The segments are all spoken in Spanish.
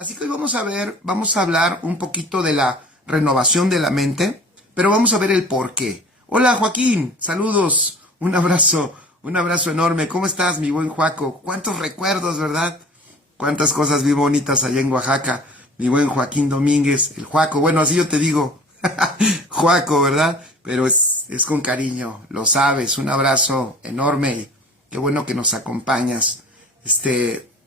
Así que hoy vamos a hablar un poquito de la renovación de la mente, pero vamos a ver el por qué. Hola Joaquín, saludos, un abrazo enorme. ¿Cómo estás, mi buen Joaco? ¿Cuántos recuerdos, verdad? Cuántas cosas bien bonitas allá en Oaxaca. Mi buen Joaquín Domínguez, el Joaco. Bueno, así yo te digo, Joaco, ¿verdad? Pero es con cariño, lo sabes. Un abrazo enorme. Qué bueno que nos acompañas.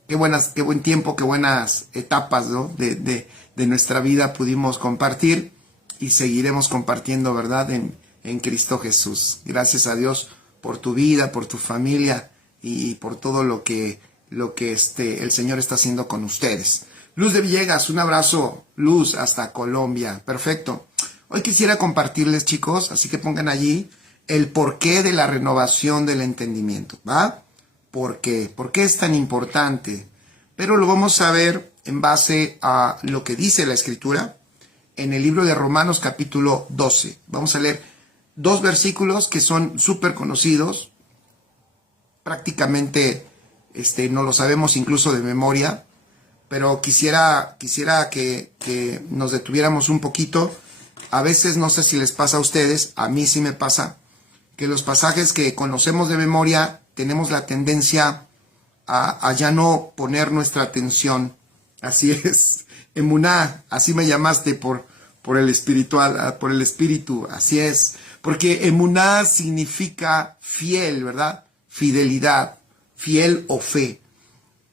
Qué buen tiempo, qué buenas etapas, ¿no? de nuestra vida pudimos compartir y seguiremos compartiendo, ¿verdad? En Cristo Jesús. Gracias a Dios por tu vida, por tu familia y por todo lo que el Señor está haciendo con ustedes. Luz de Villegas, un abrazo, Luz, hasta Colombia. Perfecto. Hoy quisiera compartirles, chicos, así que pongan allí el porqué de la renovación del entendimiento, ¿va? ¿Por qué? ¿Por qué es tan importante? Pero lo vamos a ver en base a lo que dice la Escritura en el libro de Romanos capítulo 12. Vamos a leer dos versículos que son súper conocidos. Prácticamente no lo sabemos incluso de memoria, pero quisiera que nos detuviéramos un poquito. A veces, no sé si les pasa a ustedes, a mí sí me pasa, que los pasajes que conocemos de memoria tenemos la tendencia a ya no poner nuestra atención. Así es, Emuná, así me llamaste por el espiritual, por el espíritu, así es, porque Emuná significa fiel, ¿verdad? Fidelidad, fiel o fe,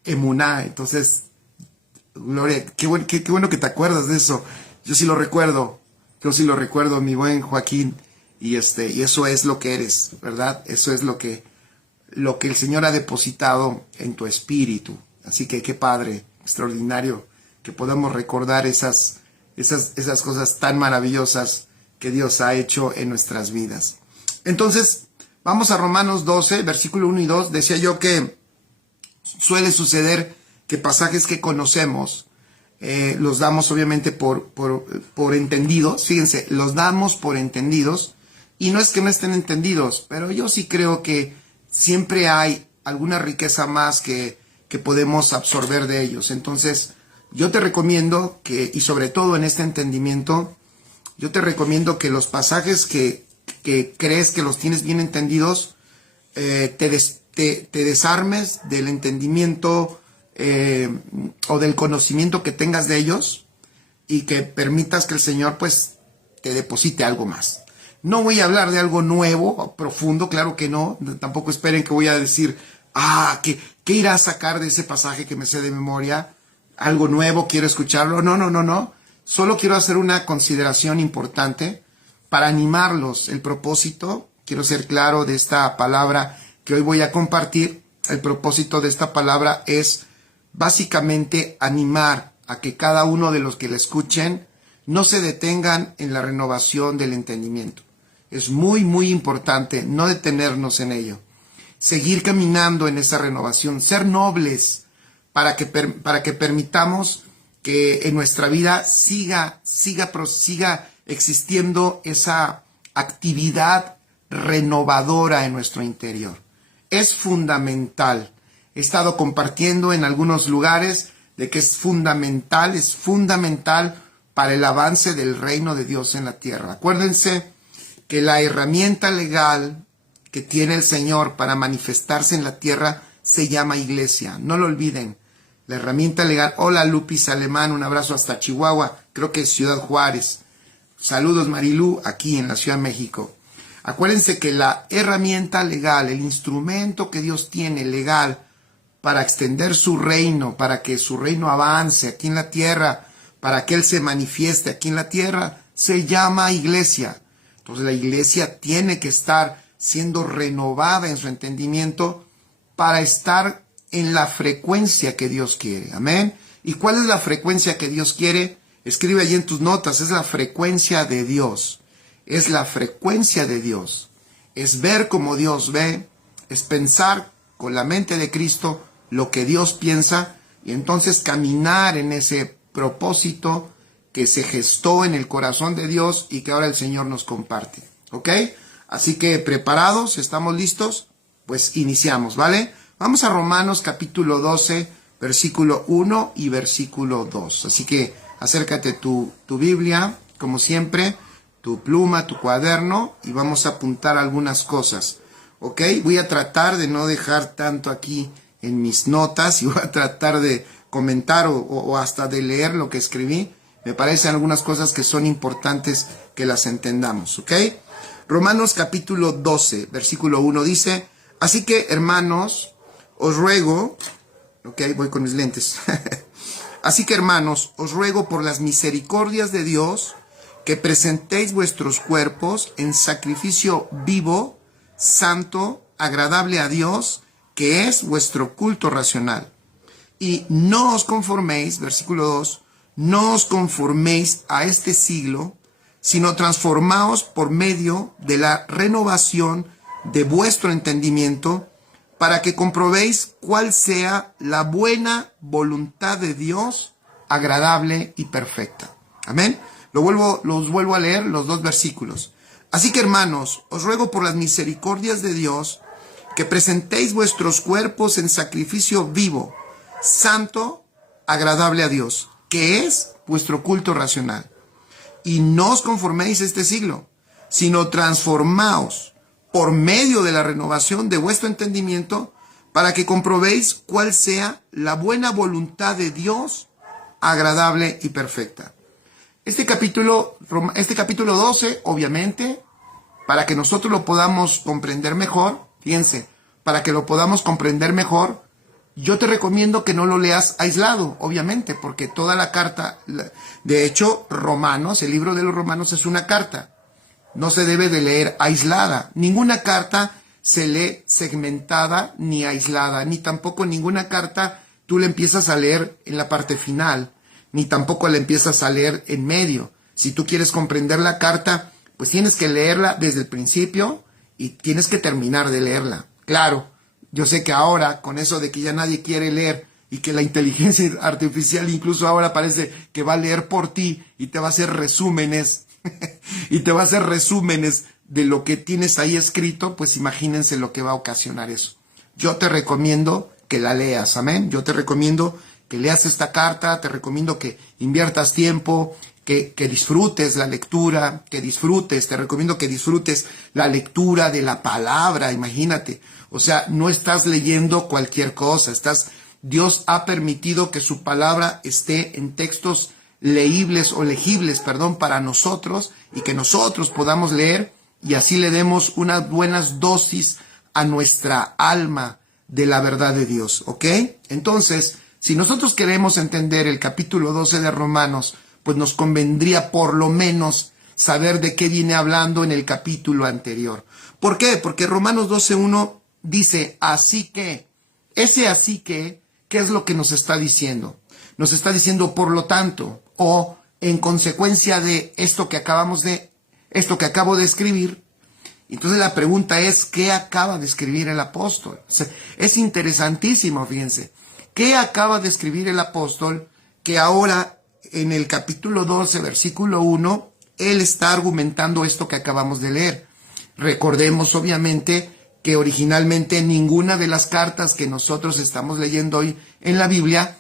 Emuná. Entonces, Gloria, qué bueno que te acuerdas de eso. Yo sí lo recuerdo, mi buen Joaquín, y eso es lo que eres, ¿verdad? Eso es lo que el Señor ha depositado en tu espíritu. Así que qué padre, extraordinario, que podamos recordar esas cosas tan maravillosas que Dios ha hecho en nuestras vidas. Entonces, vamos a Romanos 12, versículo 1 y 2. Decía yo que suele suceder que pasajes que conocemos los damos obviamente por entendidos. Fíjense, los damos por entendidos, y no es que no estén entendidos, pero yo sí creo que siempre hay alguna riqueza más que podemos absorber de ellos. Entonces, yo te recomiendo que, y sobre todo en este entendimiento, yo te recomiendo que los pasajes que crees que los tienes bien entendidos, te desarmes del entendimiento o del conocimiento que tengas de ellos, y que permitas que el Señor pues te deposite algo más. No voy a hablar de algo nuevo, profundo, claro que no. Tampoco esperen que voy a decir, ¿qué irá a sacar de ese pasaje que me sé de memoria? Algo nuevo, quiero escucharlo. No. Solo quiero hacer una consideración importante para animarlos. El propósito, quiero ser claro de esta palabra que hoy voy a compartir. El propósito de esta palabra es básicamente animar a que cada uno de los que la escuchen no se detengan en la renovación del entendimiento. Es muy, muy importante no detenernos en ello. Seguir caminando en esa renovación, ser nobles para que permitamos que en nuestra vida siga existiendo esa actividad renovadora en nuestro interior. Es fundamental. He estado compartiendo en algunos lugares de que es fundamental para el avance del reino de Dios en la tierra. Acuérdense que la herramienta legal que tiene el Señor para manifestarse en la tierra se llama iglesia. No lo olviden. La herramienta legal. Hola Lupis Alemán, un abrazo hasta Chihuahua, creo que es Ciudad Juárez. Saludos Marilú, aquí en la Ciudad de México. Acuérdense que la herramienta legal, el instrumento que Dios tiene legal para extender su reino, para que su reino avance aquí en la tierra, para que Él se manifieste aquí en la tierra, se llama iglesia. Entonces la iglesia tiene que estar siendo renovada en su entendimiento para estar en la frecuencia que Dios quiere. Amén. ¿Y cuál es la frecuencia que Dios quiere? Escribe allí en tus notas. Es la frecuencia de Dios. Es la frecuencia de Dios. Es ver como Dios ve. Es pensar con la mente de Cristo lo que Dios piensa. Y entonces caminar en ese propósito que se gestó en el corazón de Dios y que ahora el Señor nos comparte. ¿Ok? Así que preparados, ¿estamos listos? Pues iniciamos, ¿vale? Vamos a Romanos capítulo 12, versículo 1 y versículo 2. Así que acércate tu Biblia, como siempre, tu pluma, tu cuaderno, y vamos a apuntar algunas cosas. ¿Ok? Voy a tratar de no dejar tanto aquí en mis notas y voy a tratar de comentar o hasta de leer lo que escribí. Me parecen algunas cosas que son importantes que las entendamos. ¿Ok? Romanos capítulo 12, versículo 1 dice: así que, hermanos, os ruego... Ok, voy con mis lentes. Así que, hermanos, os ruego por las misericordias de Dios que presentéis vuestros cuerpos en sacrificio vivo, santo, agradable a Dios, que es vuestro culto racional. Y no os conforméis, versículo 2, no os conforméis a este siglo, sino transformaos por medio de la renovación de vuestro entendimiento, para que comprobéis cuál sea la buena voluntad de Dios, agradable y perfecta. Amén. Los vuelvo a leer, los dos versículos. Así que, hermanos, os ruego por las misericordias de Dios que presentéis vuestros cuerpos en sacrificio vivo, santo, agradable a Dios, que es vuestro culto racional. Y no os conforméis a este siglo, sino transformaos por medio de la renovación de vuestro entendimiento, para que comprobéis cuál sea la buena voluntad de Dios, agradable y perfecta. Este capítulo 12, obviamente, para que nosotros lo podamos comprender mejor, fíjense, para que lo podamos comprender mejor, yo te recomiendo que no lo leas aislado, obviamente, porque toda la carta, de hecho, Romanos, el libro de los Romanos es una carta. No se debe de leer aislada. Ninguna carta se lee segmentada ni aislada, ni tampoco ninguna carta tú la empiezas a leer en la parte final, ni tampoco la empiezas a leer en medio. Si tú quieres comprender la carta, pues tienes que leerla desde el principio y tienes que terminar de leerla. Claro, yo sé que ahora, con eso de que ya nadie quiere leer y que la inteligencia artificial incluso ahora parece que va a leer por ti y te va a hacer resúmenes, y te va a hacer resúmenes de lo que tienes ahí escrito, pues imagínense lo que va a ocasionar eso. Yo te recomiendo que la leas, amén. Yo te recomiendo que leas esta carta, te recomiendo que inviertas tiempo, que disfrutes la lectura, te recomiendo que disfrutes la lectura de la palabra, imagínate. O sea, no estás leyendo cualquier cosa, Dios ha permitido que su palabra esté en textos legibles para nosotros, y que nosotros podamos leer y así le demos unas buenas dosis a nuestra alma de la verdad de Dios, ¿ok? Entonces, si nosotros queremos entender el capítulo 12 de Romanos, pues nos convendría por lo menos saber de qué viene hablando en el capítulo anterior. ¿Por qué? Porque Romanos 12:1 dice, así que, ¿qué es lo que nos está diciendo? Nos está diciendo, por lo tanto, o en consecuencia de esto que acabo de escribir. Entonces la pregunta es, ¿qué acaba de escribir el apóstol? O sea, es interesantísimo, fíjense. ¿Qué acaba de escribir el apóstol que ahora en el capítulo 12, versículo 1, él está argumentando esto que acabamos de leer? Recordemos, obviamente, que originalmente ninguna de las cartas que nosotros estamos leyendo hoy en la Biblia,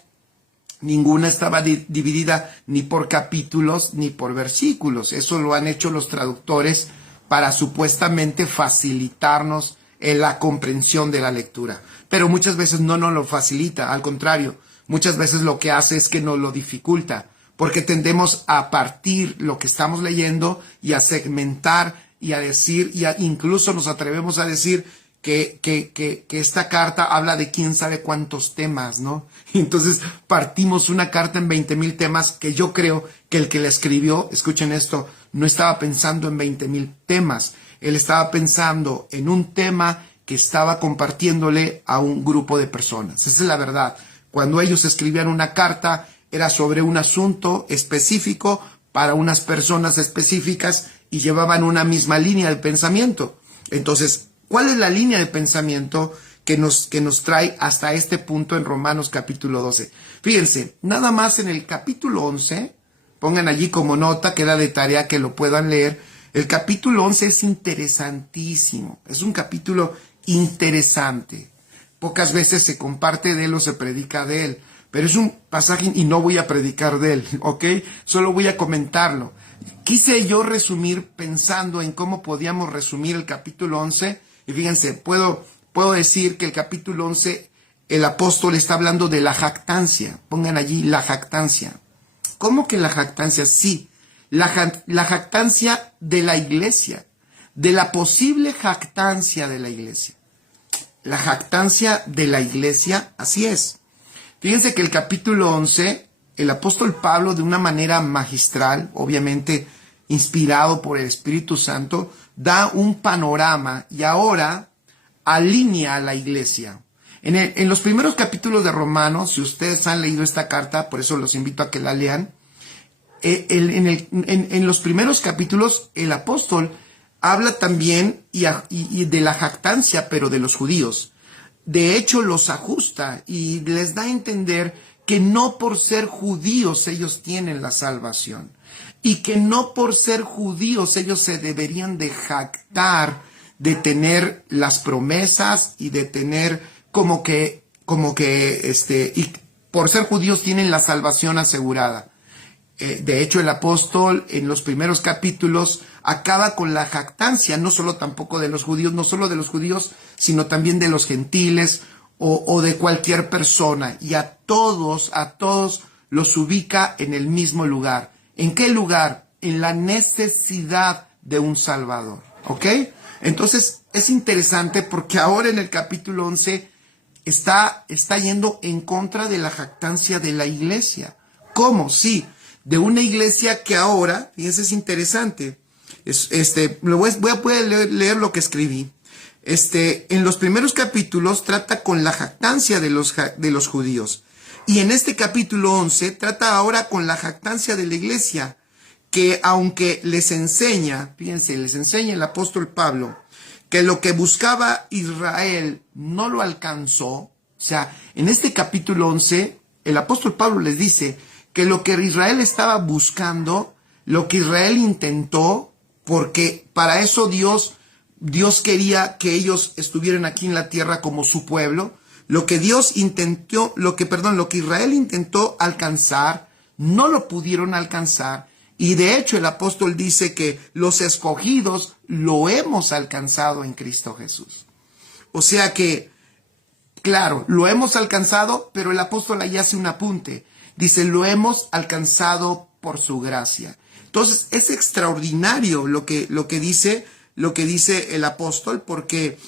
ninguna estaba dividida ni por capítulos ni por versículos. Eso lo han hecho los traductores para supuestamente facilitarnos en la comprensión de la lectura. Pero muchas veces no nos lo facilita, al contrario, muchas veces lo que hace es que nos lo dificulta, porque tendemos a partir lo que estamos leyendo y a segmentar y a decir, incluso nos atrevemos a decir que esta carta habla de quién sabe cuántos temas, ¿no? Y entonces partimos una carta en 20,000 temas, que yo creo que el que la escribió, escuchen esto, no estaba pensando en 20,000 temas. Él estaba pensando en un tema que estaba compartiéndole a un grupo de personas. Esa es la verdad. Cuando ellos escribían una carta, era sobre un asunto específico para unas personas específicas y llevaban una misma línea de pensamiento. Entonces, ¿cuál es la línea de pensamiento que nos trae hasta este punto en Romanos capítulo 12? Fíjense, nada más en el capítulo 11, pongan allí como nota, queda de tarea que lo puedan leer. El capítulo 11 es interesantísimo, es un capítulo interesante. Pocas veces se comparte de él o se predica de él, pero es un pasaje y no voy a predicar de él, ¿ok? Solo voy a comentarlo. Quise yo resumir pensando en cómo podíamos resumir el capítulo 11, y fíjense, puedo decir que el capítulo 11, el apóstol está hablando de la jactancia. Pongan allí la jactancia. ¿Cómo que la jactancia? Sí, la jactancia de la iglesia, de la posible jactancia de la iglesia. La jactancia de la iglesia, así es. Fíjense que el capítulo 11, el apóstol Pablo, de una manera magistral, obviamente inspirado por el Espíritu Santo, da un panorama y ahora alinea a la iglesia. En los primeros capítulos de Romanos, si ustedes han leído esta carta, por eso los invito a que la lean, en los primeros capítulos el apóstol habla también y de la jactancia, pero de los judíos. De hecho, los ajusta y les da a entender que no por ser judíos ellos tienen la salvación y que no por ser judíos ellos se deberían de jactar de tener las promesas y de tener y por ser judíos tienen la salvación asegurada. De hecho, el apóstol en los primeros capítulos acaba con la jactancia, no solo tampoco de los judíos, no solo de los judíos, sino también de los gentiles o de cualquier persona. Y a todos los ubica en el mismo lugar. ¿En qué lugar? En la necesidad de un Salvador. ¿Ok? Entonces, es interesante porque ahora en el capítulo 11 está yendo en contra de la jactancia de la iglesia. ¿Cómo? Sí, de una iglesia que ahora, fíjense, es interesante. Voy a poder leer lo que escribí. En los primeros capítulos trata con la jactancia de los judíos. Y en este capítulo 11 trata ahora con la jactancia de la iglesia, que aunque les enseña el apóstol Pablo, que lo que buscaba Israel no lo alcanzó. O sea, en este capítulo 11, el apóstol Pablo les dice que lo que Israel estaba buscando, lo que Israel intentó, porque para eso Dios quería que ellos estuvieran aquí en la tierra como su pueblo, lo que Israel intentó alcanzar, no lo pudieron alcanzar, y de hecho el apóstol dice que los escogidos lo hemos alcanzado en Cristo Jesús. O sea que, claro, lo hemos alcanzado, pero el apóstol ahí hace un apunte. Dice, lo hemos alcanzado por su gracia. Entonces, es extraordinario lo que dice el apóstol, porque,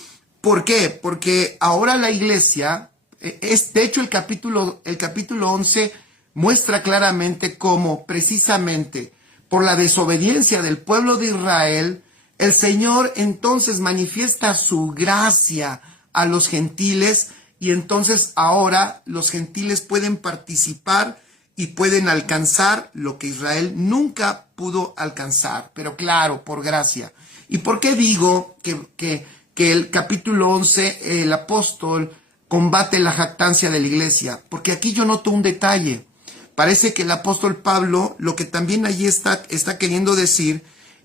¿por qué? Porque ahora la iglesia, de hecho el capítulo 11 muestra claramente cómo precisamente por la desobediencia del pueblo de Israel, el Señor entonces manifiesta su gracia a los gentiles y entonces ahora los gentiles pueden participar y pueden alcanzar lo que Israel nunca pudo alcanzar, pero claro, por gracia. ¿Y por qué digo que el capítulo 11, el apóstol combate la jactancia de la iglesia? Porque aquí yo noto un detalle. Parece que el apóstol Pablo, lo que también allí está queriendo decir,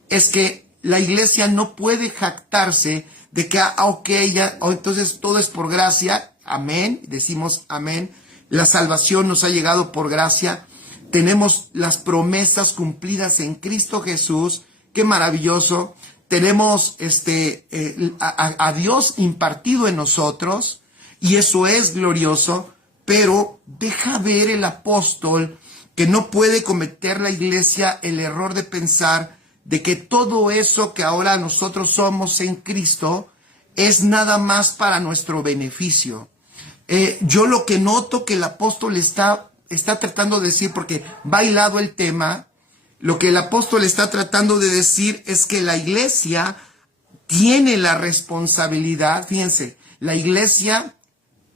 es que la iglesia no puede jactarse de que, entonces todo es por gracia, amén, decimos amén, la salvación nos ha llegado por gracia, tenemos las promesas cumplidas en Cristo Jesús, qué maravilloso, tenemos a Dios impartido en nosotros, y eso es glorioso, pero deja ver el apóstol que no puede cometer la iglesia el error de pensar de que todo eso que ahora nosotros somos en Cristo es nada más para nuestro beneficio. Yo lo que noto que el apóstol está tratando de decir, porque va hilado el tema, lo que el apóstol está tratando de decir es que la iglesia tiene la responsabilidad, fíjense, la iglesia,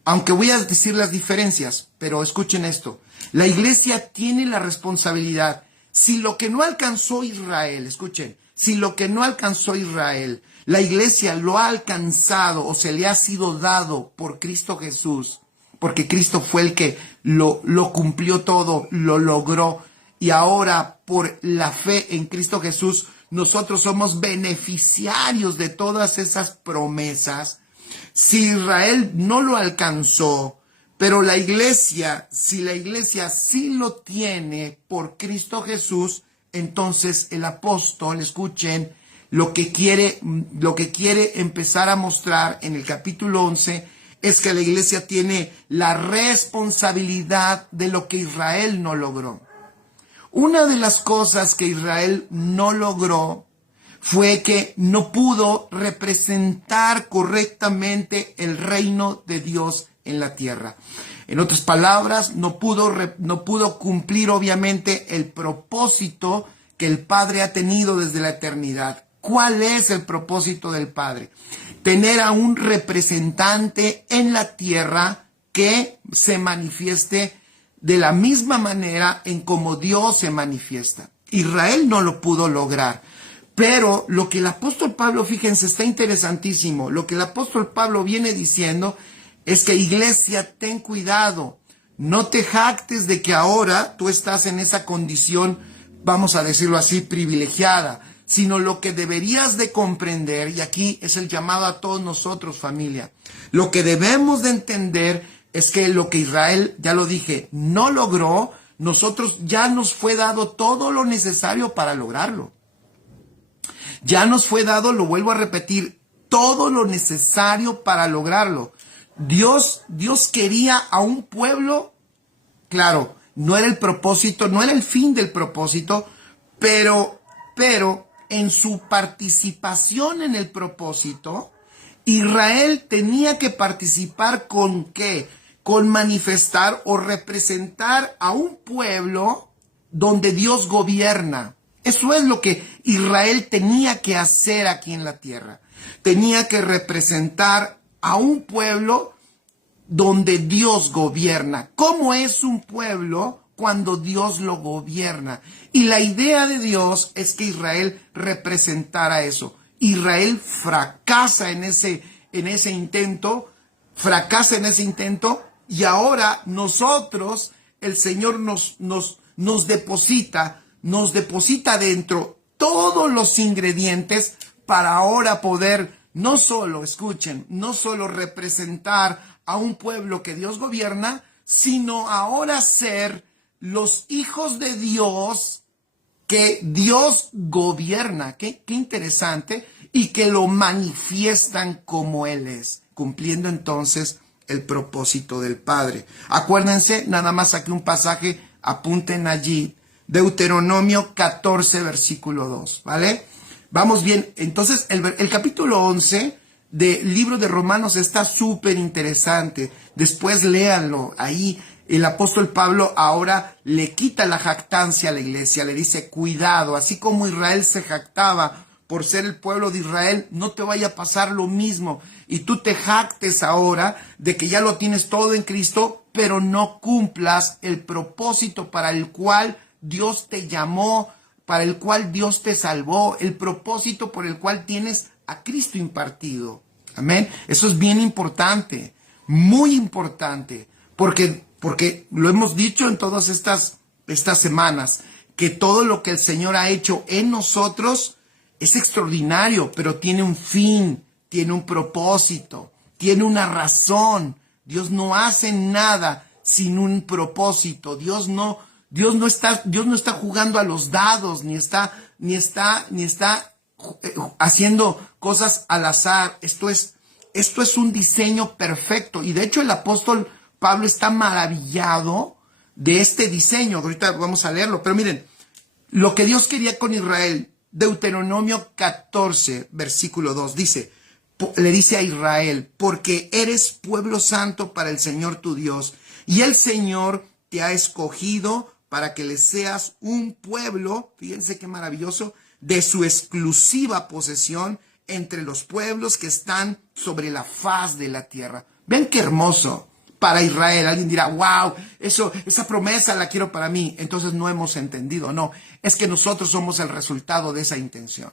aunque voy a decir las diferencias, pero escuchen esto, la iglesia tiene la responsabilidad. Si lo que no alcanzó Israel, escuchen, si lo que no alcanzó Israel, la iglesia lo ha alcanzado o se le ha sido dado por Cristo Jesús, porque Cristo fue el que lo cumplió todo, lo logró, y ahora por la fe en Cristo Jesús, nosotros somos beneficiarios de todas esas promesas. Si Israel no lo alcanzó, Pero la iglesia, si la iglesia sí lo tiene por Cristo Jesús, entonces el apóstol, escuchen, lo que quiere empezar a mostrar en el capítulo 11 es que la iglesia tiene la responsabilidad de lo que Israel no logró. Una de las cosas que Israel no logró fue que no pudo representar correctamente el reino de Dios en la tierra. En otras palabras, no pudo cumplir obviamente el propósito que el Padre ha tenido desde la eternidad. ¿Cuál es el propósito del Padre? Tener a un representante en la tierra que se manifieste de la misma manera en como Dios se manifiesta. Israel no lo pudo lograr. Pero lo que el apóstol Pablo, fíjense, está interesantísimo. Lo que el apóstol Pablo viene diciendo es que, iglesia, ten cuidado. No te jactes de que ahora tú estás en esa condición, vamos a decirlo así, privilegiada, sino lo que deberías de comprender, y aquí es el llamado a todos nosotros, familia, lo que debemos de entender es que lo que Israel, ya lo dije, no logró, nosotros ya nos fue dado todo lo necesario para lograrlo. Ya nos fue dado, lo vuelvo a repetir, todo lo necesario para lograrlo. Dios quería a un pueblo, claro, no era el propósito, no era el fin del propósito, pero en su participación en el propósito, Israel tenía que participar ¿con qué? Con manifestar o representar a un pueblo donde Dios gobierna. Eso es lo que Israel tenía que hacer aquí en la tierra. Tenía que representar a un pueblo donde Dios gobierna. ¿Cómo es un pueblo cuando Dios lo gobierna? Y la idea de Dios es que Israel representara eso. Israel fracasa en ese intento, y ahora nosotros, el Señor nos deposita dentro todos los ingredientes para ahora poder no solo representar a un pueblo que Dios gobierna, sino ahora ser los hijos de Dios que Dios gobierna. Qué interesante, y que lo manifiestan como Él es, cumpliendo entonces el propósito del Padre. Acuérdense, nada más aquí un pasaje, apunten allí, Deuteronomio 14, versículo 2, ¿vale? Vamos bien, entonces el capítulo 11 del libro de Romanos está súper interesante. Después léanlo, ahí el apóstol Pablo ahora le quita la jactancia a la iglesia, le dice, cuidado, así como Israel se jactaba por ser el pueblo de Israel, no te vaya a pasar lo mismo. Y tú te jactes ahora de que ya lo tienes todo en Cristo, pero no cumplas el propósito para el cual Dios te llamó, para el cual Dios te salvó, el propósito por el cual tienes a Cristo impartido. Amén. Eso es bien importante, muy importante, porque lo hemos dicho en todas estas semanas, que todo lo que el Señor ha hecho en nosotros es extraordinario, pero tiene un fin, tiene un propósito, tiene una razón. Dios no hace nada sin un propósito. Dios no está jugando a los dados, ni está haciendo cosas al azar. Esto es un diseño perfecto. Y de hecho el apóstol Pablo está maravillado de este diseño. Ahorita vamos a leerlo. Pero miren, lo que Dios quería con Israel, Deuteronomio 14, versículo 2, le dice a Israel, porque eres pueblo santo para el Señor tu Dios, y el Señor te ha escogido para que le seas un pueblo, fíjense qué maravilloso, de su exclusiva posesión entre los pueblos que están sobre la faz de la tierra. Ven qué hermoso para Israel. Alguien dirá, wow, esa promesa la quiero para mí. Entonces no hemos entendido. No, es que nosotros somos el resultado de esa intención.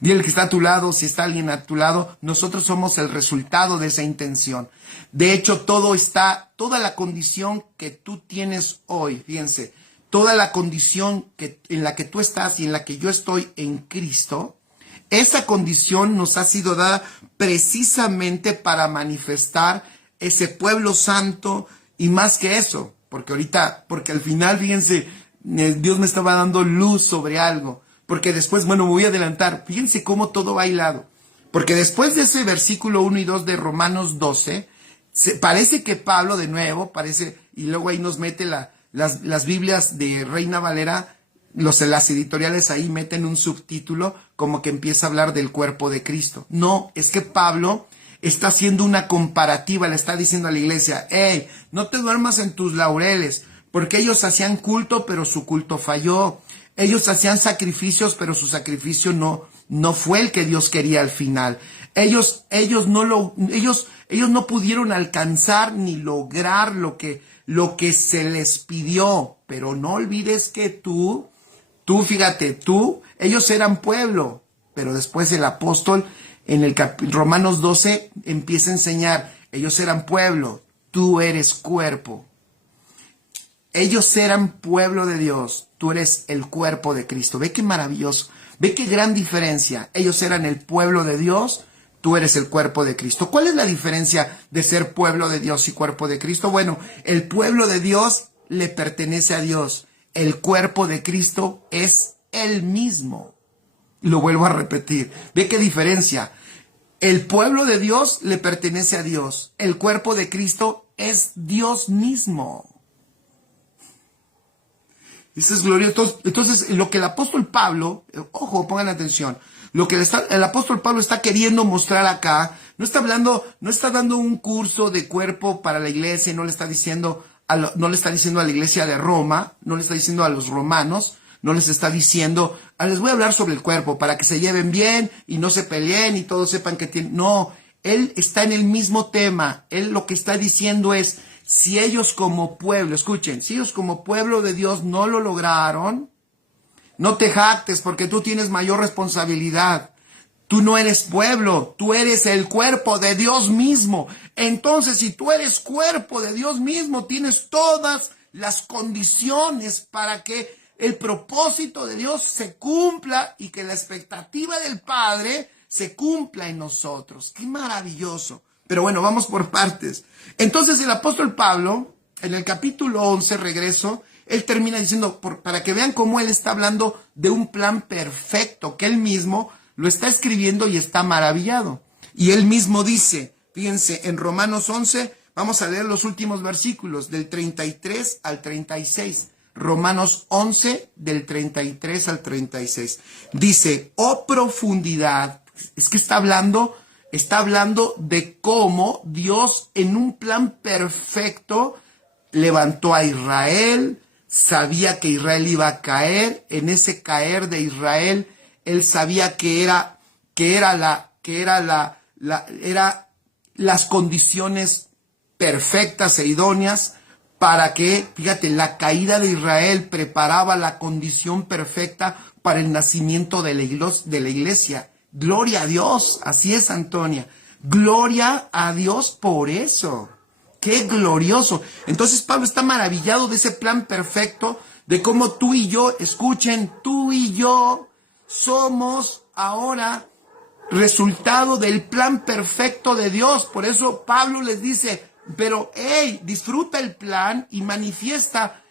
Dile que está a tu lado, si está alguien a tu lado, nosotros somos el resultado de esa intención. De hecho, toda la condición que tú tienes hoy, fíjense, toda la condición en la que tú estás y en la que yo estoy en Cristo, esa condición nos ha sido dada precisamente para manifestar ese pueblo santo, y más que eso, porque al final, fíjense, Dios me estaba dando luz sobre algo, porque después, bueno, me voy a adelantar, fíjense cómo todo va hilado, porque después de ese versículo 1 y 2 de Romanos 12, parece que Pablo de nuevo, y luego ahí nos mete las Biblias de Reina Valera, las editoriales ahí meten un subtítulo como que empieza a hablar del cuerpo de Cristo. No, es que Pablo está haciendo una comparativa, le está diciendo a la iglesia, hey, no te duermas en tus laureles, porque ellos hacían culto, pero su culto falló. Ellos hacían sacrificios, pero su sacrificio no fue el que Dios quería al final. Ellos no pudieron alcanzar ni lograr lo que se les pidió. Pero no olvides que fíjate, ellos eran pueblo, pero después el apóstol en el Romanos 12 empieza a enseñar, ellos eran pueblo, tú eres cuerpo. Ellos eran pueblo de Dios, tú eres el cuerpo de Cristo. Ve qué maravilloso, ve qué gran diferencia. Ellos eran el pueblo de Dios, tú eres el cuerpo de Cristo. ¿Cuál es la diferencia de ser pueblo de Dios y cuerpo de Cristo? Bueno, el pueblo de Dios le pertenece a Dios. El cuerpo de Cristo es Él mismo. Lo vuelvo a repetir. Ve qué diferencia. El pueblo de Dios le pertenece a Dios. El cuerpo de Cristo es Dios mismo. Eso es glorioso. Entonces, lo que el apóstol Pablo, ojo, pongan atención, lo que el apóstol Pablo está queriendo mostrar acá, no está dando un curso de cuerpo para la iglesia, no le está diciendo a la iglesia de Roma, no le está diciendo a los romanos, no les está diciendo, les voy a hablar sobre el cuerpo para que se lleven bien y no se peleen y todos sepan que tienen. No, él está en el mismo tema. Él lo que está diciendo es, si ellos como pueblo, escuchen, si ellos como pueblo de Dios no lo lograron, no te jactes porque tú tienes mayor responsabilidad. Tú no eres pueblo, tú eres el cuerpo de Dios mismo. Entonces, si tú eres cuerpo de Dios mismo, tienes todas las condiciones para que el propósito de Dios se cumpla y que la expectativa del Padre se cumpla en nosotros. ¡Qué maravilloso! Pero bueno, vamos por partes. Entonces, el apóstol Pablo, en el capítulo 11, regreso, él termina diciendo, para que vean cómo él está hablando de un plan perfecto, que él mismo lo está escribiendo y está maravillado. Y él mismo dice, fíjense, en Romanos 11, vamos a leer los últimos versículos, del 33 al 36. Romanos 11, del 33 al 36. Dice, oh profundidad, es que está hablando de cómo Dios en un plan perfecto levantó a Israel, sabía que Israel iba a caer, en ese caer de Israel, él sabía que era las condiciones perfectas e idóneas para que, fíjate, la caída de Israel preparaba la condición perfecta para el nacimiento de la iglesia. Gloria a Dios, así es, Antonia. Gloria a Dios por eso. ¡Qué glorioso! Entonces Pablo está maravillado de ese plan perfecto, de cómo tú y yo, escuchen, tú y yo somos ahora resultado del plan perfecto de Dios. Por eso Pablo les dice, pero hey, disfruta el plan y manifiesta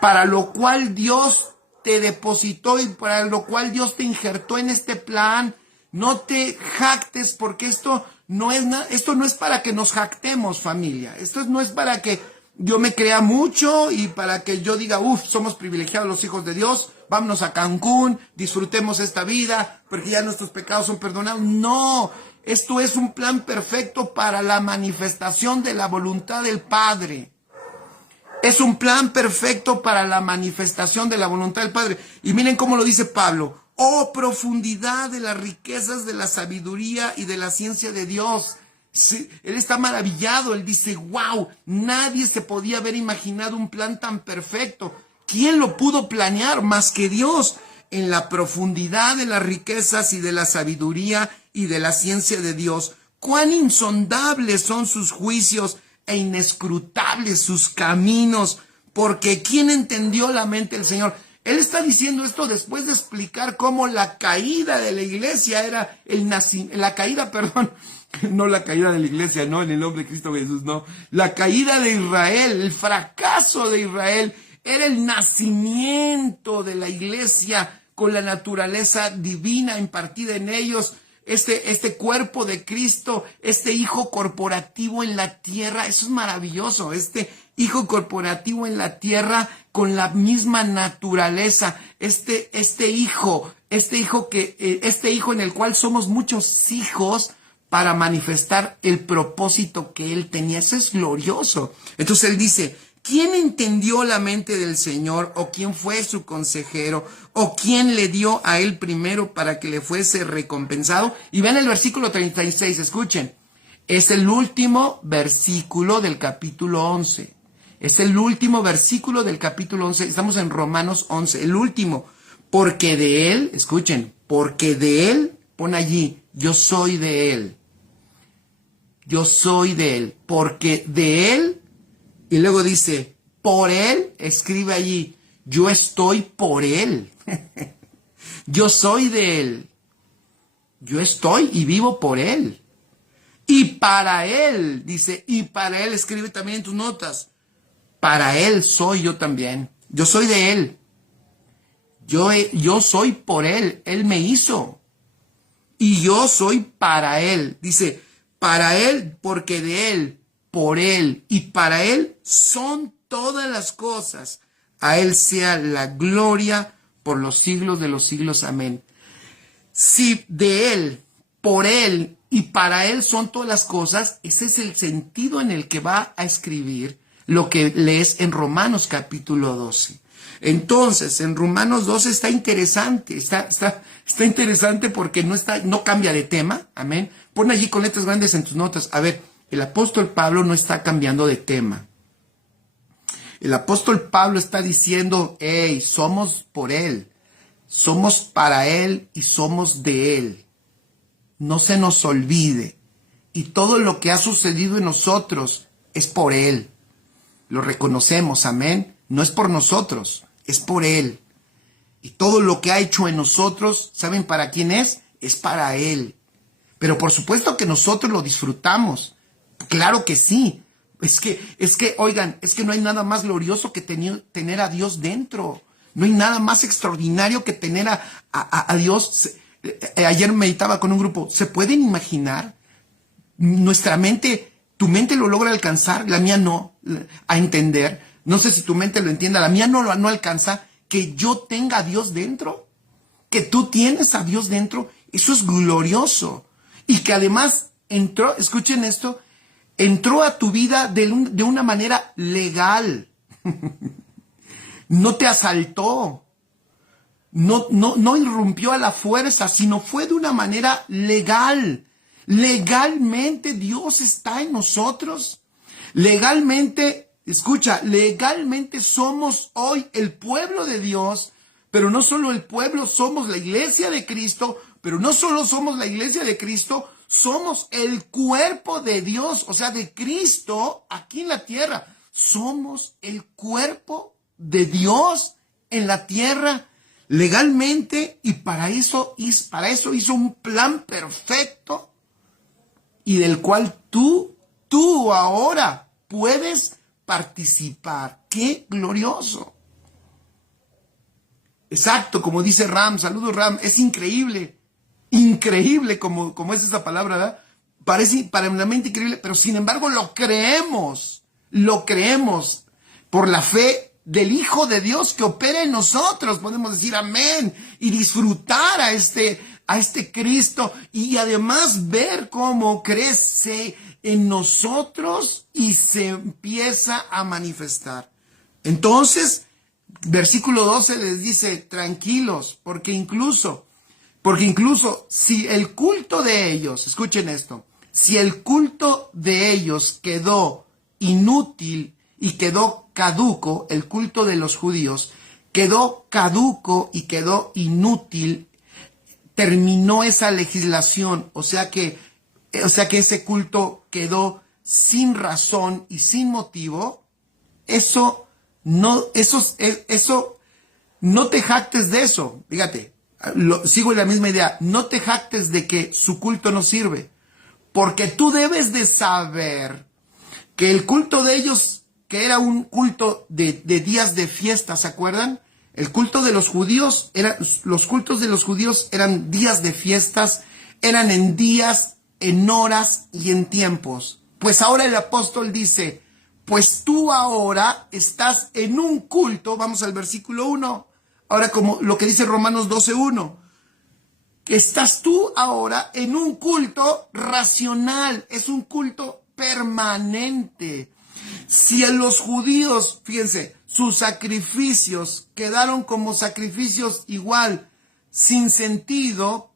para lo cual Dios te depositó y para lo cual Dios te injertó en este plan. No te jactes porque esto no es para que nos jactemos, familia. Esto no es para que yo me crea mucho y para que yo diga, somos privilegiados los hijos de Dios, vámonos a Cancún, disfrutemos esta vida porque ya nuestros pecados son perdonados. No, esto es un plan perfecto para la manifestación de la voluntad del Padre. Es un plan perfecto para la manifestación de la voluntad del Padre. Y miren cómo lo dice Pablo. Oh, profundidad de las riquezas de la sabiduría y de la ciencia de Dios. Sí, él está maravillado, él dice, wow, nadie se podía haber imaginado un plan tan perfecto. ¿Quién lo pudo planear más que Dios? En la profundidad de las riquezas y de la sabiduría y de la ciencia de Dios. Cuán insondables son sus juicios e inescrutables sus caminos, porque ¿quién entendió la mente del Señor? Él está diciendo esto después de explicar cómo la caída de la iglesia era la caída, perdón, no la caída de la iglesia, no, en el nombre de Cristo Jesús, no. La caída de Israel, el fracaso de Israel, era el nacimiento de la iglesia con la naturaleza divina impartida en ellos. Este cuerpo de Cristo, este hijo corporativo en la tierra, eso es maravilloso, este hijo corporativo en la tierra con la misma naturaleza, este hijo en el cual somos muchos hijos para manifestar el propósito que él tenía. Eso es glorioso. Entonces él dice, ¿quién entendió la mente del Señor? ¿O quién fue su consejero? ¿O quién le dio a él primero para que le fuese recompensado? Y vean el versículo 36, escuchen. Es el último versículo del capítulo 11. Es el último versículo del capítulo 11. Estamos en Romanos 11, el último. Porque de él, escuchen, porque de él, pon allí, yo soy de él. Yo soy de él. Porque de él, y luego dice, por él, escribe allí, yo estoy por él. Yo soy de él. Yo estoy y vivo por él. Y para él, dice, y para él, escribe también en tus notas, para él soy yo también. Yo soy de él. Yo soy por él. Él me hizo. Y yo soy para él. Dice, para él, porque de él, por él y para él son todas las cosas. A él sea la gloria por los siglos de los siglos. Amén. Si de él, por él y para él son todas las cosas, ese es el sentido en el que va a escribir lo que lees en Romanos capítulo 12. Entonces, en Romanos 12 está interesante, está interesante porque no cambia de tema, amén. Pon allí con letras grandes en tus notas. A ver, el apóstol Pablo no está cambiando de tema. El apóstol Pablo está diciendo, hey, somos por él, somos para él y somos de él. No se nos olvide. Y todo lo que ha sucedido en nosotros es por él. Lo reconocemos, amén. No es por nosotros, es por él. Y todo lo que ha hecho en nosotros, ¿saben para quién es? Es para él. Pero por supuesto que nosotros lo disfrutamos. Claro que sí. Es que, oigan, es que no hay nada más glorioso que tener a Dios dentro. No hay nada más extraordinario que tener a Dios. Ayer meditaba con un grupo. ¿Se pueden imaginar? Nuestra mente, tu mente lo logra alcanzar, la mía no, a entender. No sé si tu mente lo entienda, la mía no alcanza. Que yo tenga a Dios dentro, que tú tienes a Dios dentro, eso es glorioso. Y que además entró, escuchen esto, entró a tu vida de una manera legal. No te asaltó, no irrumpió a la fuerza, sino fue de una manera legal. Legalmente Dios está en nosotros. Legalmente, escucha, legalmente somos hoy el pueblo de Dios, pero no solo el pueblo, somos la iglesia de Cristo, pero no solo somos la iglesia de Cristo, somos el cuerpo de Dios, o sea, de Cristo aquí en la tierra. Somos el cuerpo de Dios en la tierra legalmente, y para eso hizo un plan perfecto y del cual tú ahora puedes participar. ¡Qué glorioso! Exacto, como dice Ram, saludos Ram, es increíble como es esa palabra, ¿verdad? Parece para la mente increíble, pero sin embargo lo creemos por la fe del Hijo de Dios que opera en nosotros. Podemos decir amén y disfrutar a este Cristo y además ver cómo crece en nosotros y se empieza a manifestar. Entonces, versículo 12 les dice, tranquilos, porque incluso si el culto de ellos, escuchen esto, si el culto de ellos quedó inútil y quedó caduco, el culto de los judíos quedó caduco y quedó inútil, terminó esa legislación, o sea que ese culto quedó sin razón y sin motivo, eso no te jactes de eso. Fíjate, sigo en la misma idea. No te jactes de que su culto no sirve. Porque tú debes de saber que el culto de ellos, que era un culto de días de fiesta, ¿se acuerdan? El culto de los judíos, los cultos de los judíos eran días de fiestas, eran en días, en horas y en tiempos. Pues ahora el apóstol dice, pues tú ahora estás en un culto, vamos al versículo 1, ahora como lo que dice Romanos 12:1, que estás tú ahora en un culto racional, es un culto permanente. Si en los judíos, fíjense, sus sacrificios quedaron como sacrificios igual, sin sentido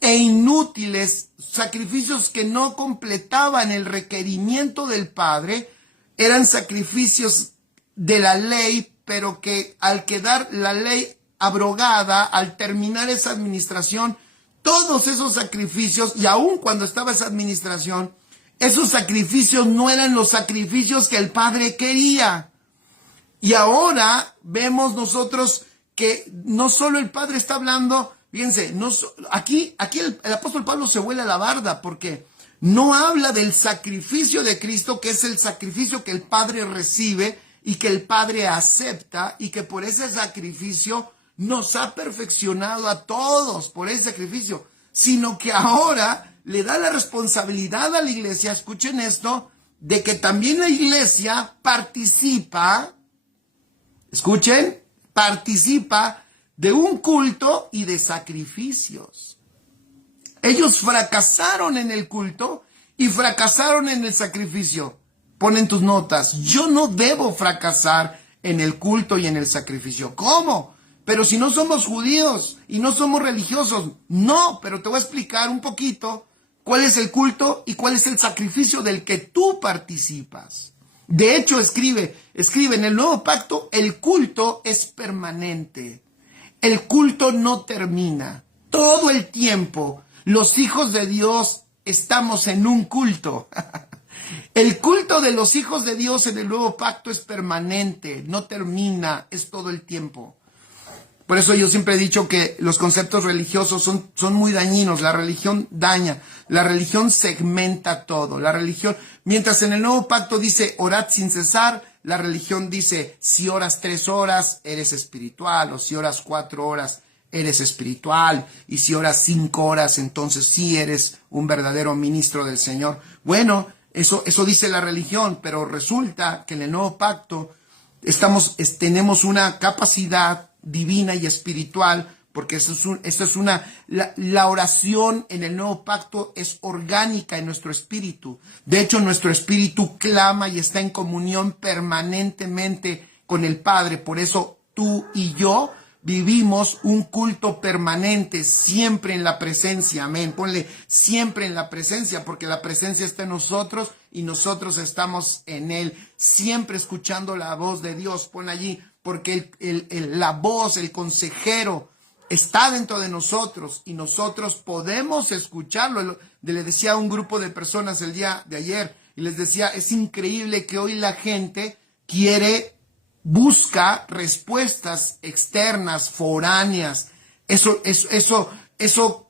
e inútiles, sacrificios que no completaban el requerimiento del Padre, eran sacrificios de la ley, pero que al quedar la ley abrogada, al terminar esa administración, todos esos sacrificios, y aun cuando estaba esa administración, esos sacrificios no eran los sacrificios que el Padre quería. Y ahora vemos nosotros que no solo el Padre está hablando, fíjense, aquí el apóstol Pablo se vuela la barda porque no habla del sacrificio de Cristo, que es el sacrificio que el Padre recibe y que el Padre acepta, y que por ese sacrificio nos ha perfeccionado a todos, por ese sacrificio, sino que ahora le da la responsabilidad a la iglesia, escuchen esto, de que también la iglesia participa, escuchen, participa de un culto y de sacrificios. Ellos fracasaron en el culto y fracasaron en el sacrificio. Ponen tus notas, yo no debo fracasar en el culto y en el sacrificio. ¿Cómo? Pero si no somos judíos y no somos religiosos. No, pero te voy a explicar un poquito cuál es el culto y cuál es el sacrificio del que tú participas. De hecho, escribe en el Nuevo Pacto, el culto es permanente. El culto no termina. Todo el tiempo, los hijos de Dios estamos en un culto. El culto de los hijos de Dios en el Nuevo Pacto es permanente, no termina, es todo el tiempo. Por eso yo siempre he dicho que los conceptos religiosos son muy dañinos. La religión daña, la religión segmenta todo. La religión, mientras en el Nuevo Pacto dice orad sin cesar, la religión dice si oras 3 horas eres espiritual, o si oras 4 horas eres espiritual, y si oras 5 horas entonces sí eres un verdadero ministro del Señor. Bueno, eso dice la religión, pero resulta que en el Nuevo Pacto tenemos una capacidad divina y espiritual, porque la oración en el Nuevo Pacto es orgánica en nuestro espíritu. De hecho, nuestro espíritu clama y está en comunión permanentemente con el Padre. Por eso tú y yo vivimos un culto permanente, siempre en la presencia, amén. Ponle siempre en la presencia, porque la presencia está en nosotros y nosotros estamos en Él, siempre escuchando la voz de Dios. Pon allí, porque la voz, el consejero, está dentro de nosotros y nosotros podemos escucharlo. Le decía a un grupo de personas el día de ayer, y les decía, es increíble que hoy la gente busca respuestas externas, foráneas. Eso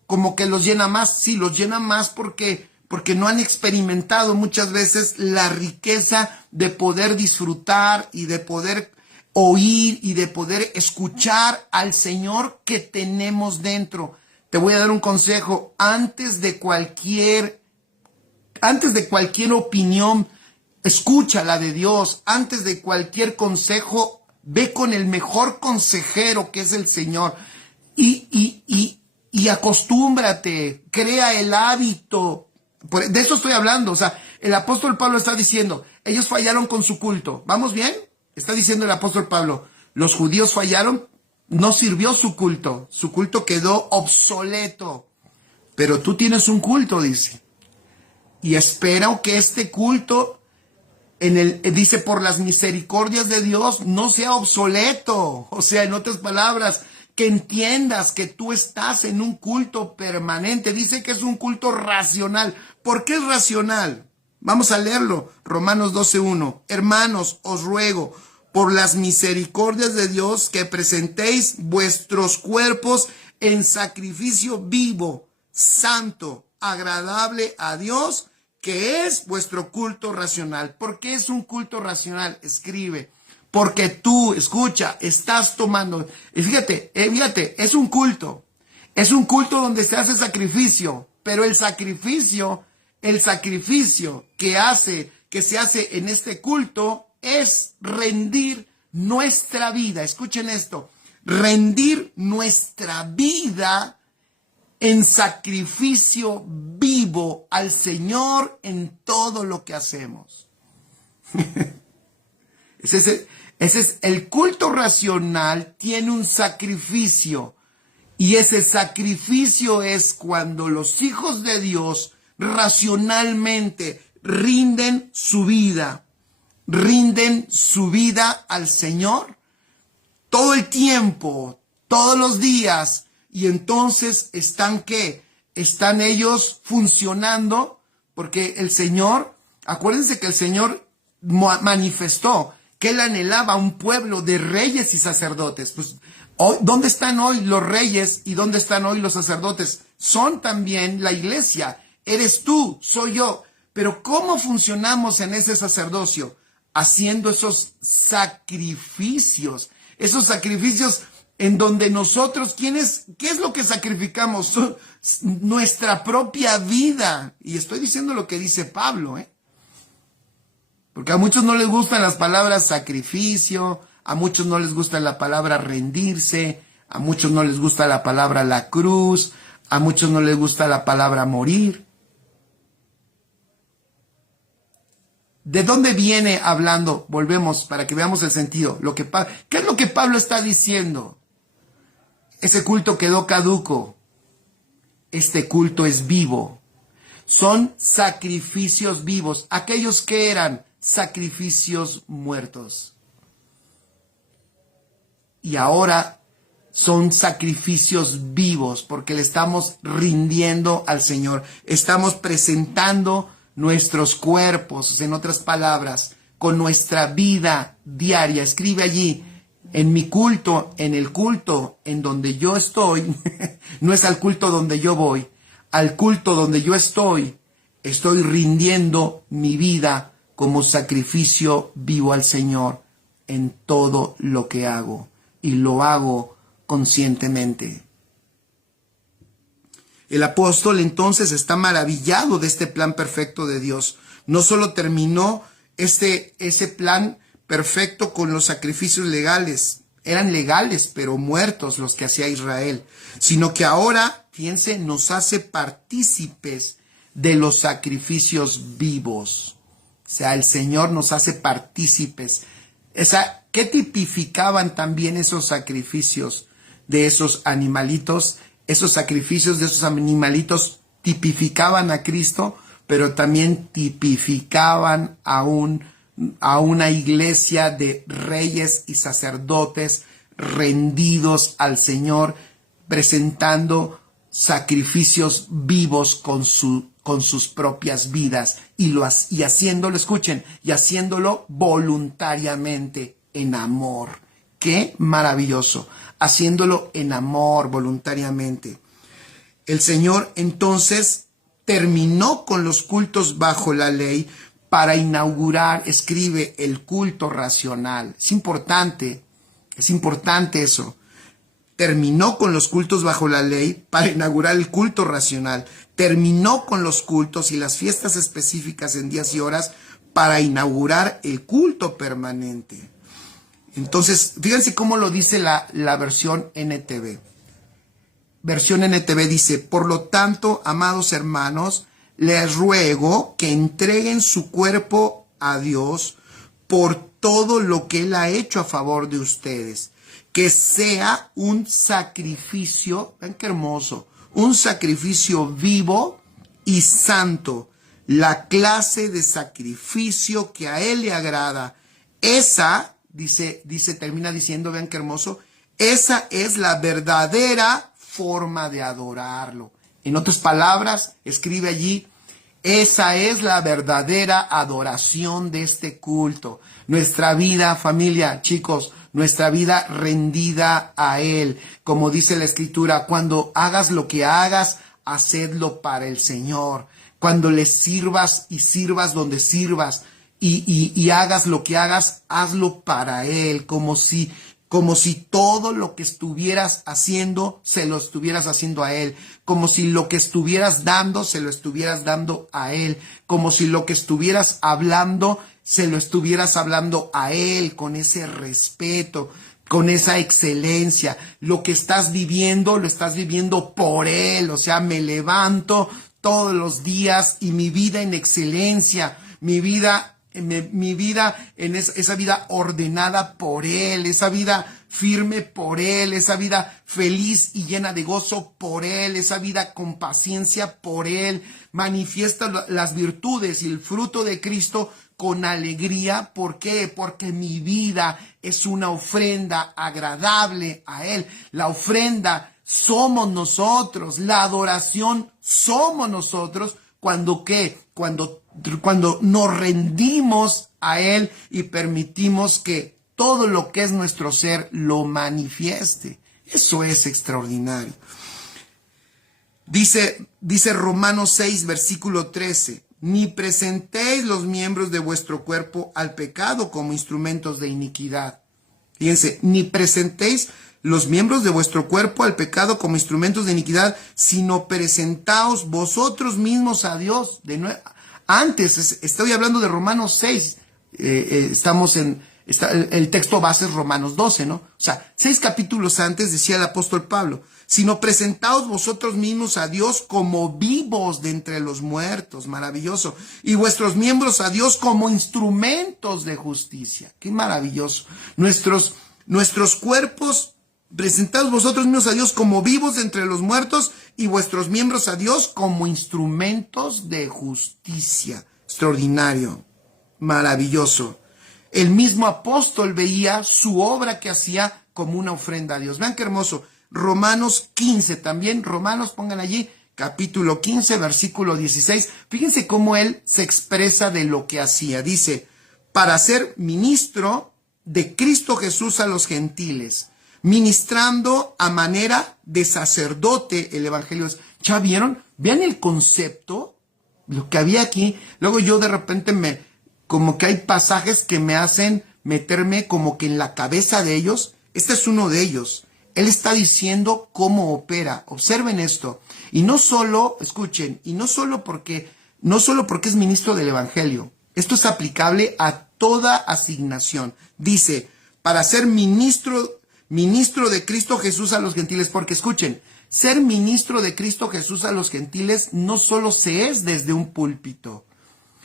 como que los llena más. Sí, los llena más porque no han experimentado muchas veces la riqueza de poder disfrutar y de poder oír y de poder escuchar al Señor que tenemos dentro. Te voy a dar un consejo. Antes de cualquier opinión, escucha la de Dios. Antes de cualquier consejo, ve con el mejor consejero, que es el Señor. Y acostúmbrate, crea el hábito. De eso estoy hablando. O sea, el apóstol Pablo está diciendo, ellos fallaron con su culto. ¿Vamos bien? Está diciendo el apóstol Pablo, los judíos fallaron, no sirvió su culto quedó obsoleto. Pero tú tienes un culto, dice. Y espero que este culto, dice, por las misericordias de Dios, no sea obsoleto. O sea, en otras palabras, que entiendas que tú estás en un culto permanente. Dice que es un culto racional. ¿Por qué es racional? Vamos a leerlo. Romanos 12:1. Hermanos, os ruego, por las misericordias de Dios, que presentéis vuestros cuerpos en sacrificio vivo, santo, agradable a Dios, que es vuestro culto racional. ¿Por qué es un culto racional? Escribe. Porque tú, escucha, estás tomando, y fíjate, es un culto. Es un culto donde se hace sacrificio, pero el sacrificio que se hace en este culto es rendir nuestra vida. Escuchen esto, rendir nuestra vida en sacrificio vivo al Señor en todo lo que hacemos. Ese es el culto racional, tiene un sacrificio. Y ese sacrificio es cuando los hijos de Dios racionalmente rinden su vida al Señor todo el tiempo, todos los días. Y entonces están ellos funcionando, porque el Señor, acuérdense que el Señor manifestó que Él anhelaba un pueblo de reyes y sacerdotes. Pues, ¿dónde están hoy los reyes y dónde están hoy los sacerdotes? Son también la iglesia. Eres tú, soy yo. Pero ¿cómo funcionamos en ese sacerdocio? Haciendo esos sacrificios en donde nosotros, ¿qué es lo que sacrificamos? Nuestra propia vida. Y estoy diciendo lo que dice Pablo, porque a muchos no les gustan las palabras sacrificio, a muchos no les gusta la palabra rendirse, a muchos no les gusta la palabra la cruz, a muchos no les gusta la palabra morir. ¿De dónde viene hablando? Volvemos para que veamos el sentido. ¿Qué es lo que Pablo está diciendo? Ese culto quedó caduco. Este culto es vivo. Son sacrificios vivos. Aquellos que eran sacrificios muertos. Y ahora son sacrificios vivos porque le estamos rindiendo al Señor. Estamos presentando nuestros cuerpos, en otras palabras, con nuestra vida diaria. Escribe allí, en mi culto, en el culto en donde yo estoy, no es al culto donde yo voy, al culto donde yo estoy rindiendo mi vida como sacrificio vivo al Señor en todo lo que hago, y lo hago conscientemente. El apóstol entonces está maravillado de este plan perfecto de Dios. No solo terminó ese plan perfecto con los sacrificios legales, eran legales pero muertos los que hacía Israel, sino que ahora, fíjense, nos hace partícipes de los sacrificios vivos. O sea, el Señor nos hace partícipes. ¿Qué tipificaban también esos sacrificios de esos animalitos? Esos sacrificios de esos animalitos tipificaban a Cristo, pero también tipificaban a una iglesia de reyes y sacerdotes rendidos al Señor, presentando sacrificios vivos con sus propias vidas y haciéndolo, escuchen, y haciéndolo voluntariamente en amor. ¡Qué maravilloso! Haciéndolo en amor, voluntariamente. El Señor entonces terminó con los cultos bajo la ley para inaugurar, escribe, el culto racional. Es importante eso. Terminó con los cultos bajo la ley para inaugurar el culto racional. Terminó con los cultos y las fiestas específicas en días y horas para inaugurar el culto permanente. Entonces, fíjense cómo lo dice la versión NTV. Versión NTV dice: por lo tanto, amados hermanos, les ruego que entreguen su cuerpo a Dios por todo lo que Él ha hecho a favor de ustedes. Que sea un sacrificio, ven qué hermoso, un sacrificio vivo y santo, la clase de sacrificio que a Él le agrada. Esa, termina diciendo, vean qué hermoso, esa es la verdadera forma de adorarlo. En otras palabras, escribe allí, Esa es la verdadera adoración de este culto. Nuestra vida, familia, chicos, nuestra vida rendida a Él. Como dice la Escritura, cuando hagas lo que hagas, hacedlo para el Señor. Cuando le sirvas y sirvas donde sirvas y hagas lo que hagas, hazlo para Él, como si todo lo que estuvieras haciendo, se lo estuvieras haciendo a Él. Como si lo que estuvieras dando, se lo estuvieras dando a Él. Como si lo que estuvieras hablando, se lo estuvieras hablando a Él, con ese respeto, con esa excelencia. Lo que estás viviendo, lo estás viviendo por Él. O sea, me levanto todos los días y mi vida en excelencia, mi vida en esa vida ordenada por Él, esa vida firme por Él, esa vida feliz y llena de gozo por Él, esa vida con paciencia por Él. Manifiesta las virtudes y el fruto de Cristo con alegría. ¿Por qué? Porque mi vida es una ofrenda agradable a Él. La ofrenda somos nosotros, la adoración somos nosotros. ¿Cuándo qué? Cuando nos rendimos a Él y permitimos que todo lo que es nuestro ser lo manifieste. Eso es extraordinario. Dice Romanos 6, versículo 13. Ni presentéis los miembros de vuestro cuerpo al pecado como instrumentos de iniquidad. Fíjense, ni presentéis los miembros de vuestro cuerpo al pecado como instrumentos de iniquidad, sino presentaos vosotros mismos a Dios. Antes, estoy hablando de Romanos 6, el texto base es Romanos 12, ¿no? O sea, 6 capítulos antes decía el apóstol Pablo, sino presentaos vosotros mismos a Dios como vivos de entre los muertos, maravilloso, y vuestros miembros a Dios como instrumentos de justicia. Qué maravilloso. Nuestros cuerpos, presentaos vosotros mismos a Dios como vivos de entre los muertos y vuestros miembros a Dios como instrumentos de justicia. Extraordinario, maravilloso. El mismo apóstol veía su obra que hacía como una ofrenda a Dios. Vean qué hermoso. Romanos 15 también. Romanos, pongan allí, capítulo 15, versículo 16. Fíjense cómo él se expresa de lo que hacía. Dice, para ser ministro de Cristo Jesús a los gentiles, ministrando a manera de sacerdote el evangelio. ¿Ya vieron? Vean el concepto, lo que había aquí. Luego yo de repente como que hay pasajes que me hacen meterme como que en la cabeza de ellos. Este es uno de ellos. Él está diciendo cómo opera. Observen esto. Y no solo, escuchen, y no solo porque es ministro del evangelio. Esto es aplicable a toda asignación. Dice, para ser ministro de Cristo Jesús a los gentiles, porque escuchen, ser ministro de Cristo Jesús a los gentiles no solo se es desde un púlpito,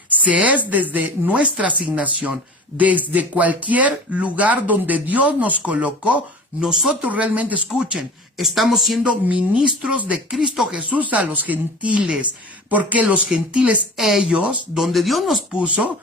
se es desde nuestra asignación, desde cualquier lugar donde Dios nos colocó. Nosotros realmente, escuchen, estamos siendo ministros de Cristo Jesús a los gentiles, porque los gentiles, ellos, donde Dios nos puso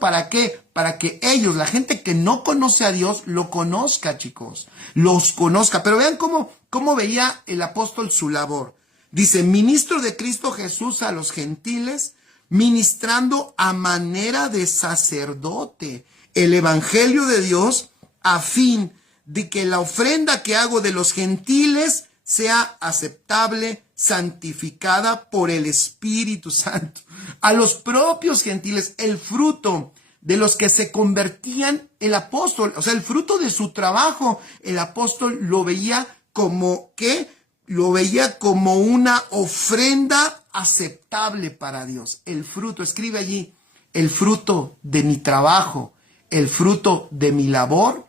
¿para qué? Para que ellos, la gente que no conoce a Dios, lo conozca, chicos, los conozca. Pero vean cómo veía el apóstol su labor. Dice, ministro de Cristo Jesús a los gentiles, ministrando a manera de sacerdote el evangelio de Dios, a fin de que la ofrenda que hago de los gentiles sea aceptable, santificada por el Espíritu Santo. A los propios gentiles, el fruto de los que se convertían, el apóstol, o sea, el fruto de su trabajo, el apóstol lo veía como ¿qué? Lo veía como una ofrenda aceptable para Dios. El fruto, escribe allí, el fruto de mi trabajo, el fruto de mi labor,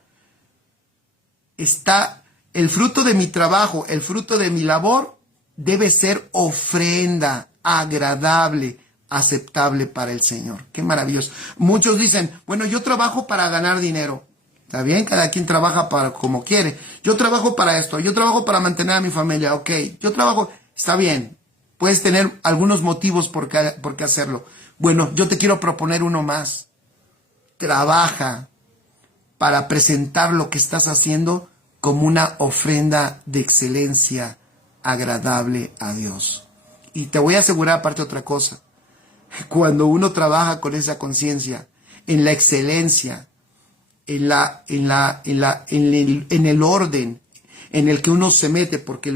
el fruto de mi trabajo, el fruto de mi labor debe ser ofrenda agradable, aceptable para el Señor. Qué maravilloso. Muchos dicen, bueno, yo trabajo para ganar dinero. Está bien, cada quien trabaja para como quiere. Yo trabajo para esto, yo trabajo para mantener a mi familia. Ok, yo trabajo, está bien. Puedes tener algunos motivos por qué hacerlo. Bueno, yo te quiero proponer uno más. Trabaja para presentar lo que estás haciendo como una ofrenda de excelencia agradable a Dios. Y te voy a asegurar aparte otra cosa. Cuando uno trabaja con esa conciencia, en la excelencia, en el orden en el que uno se mete, porque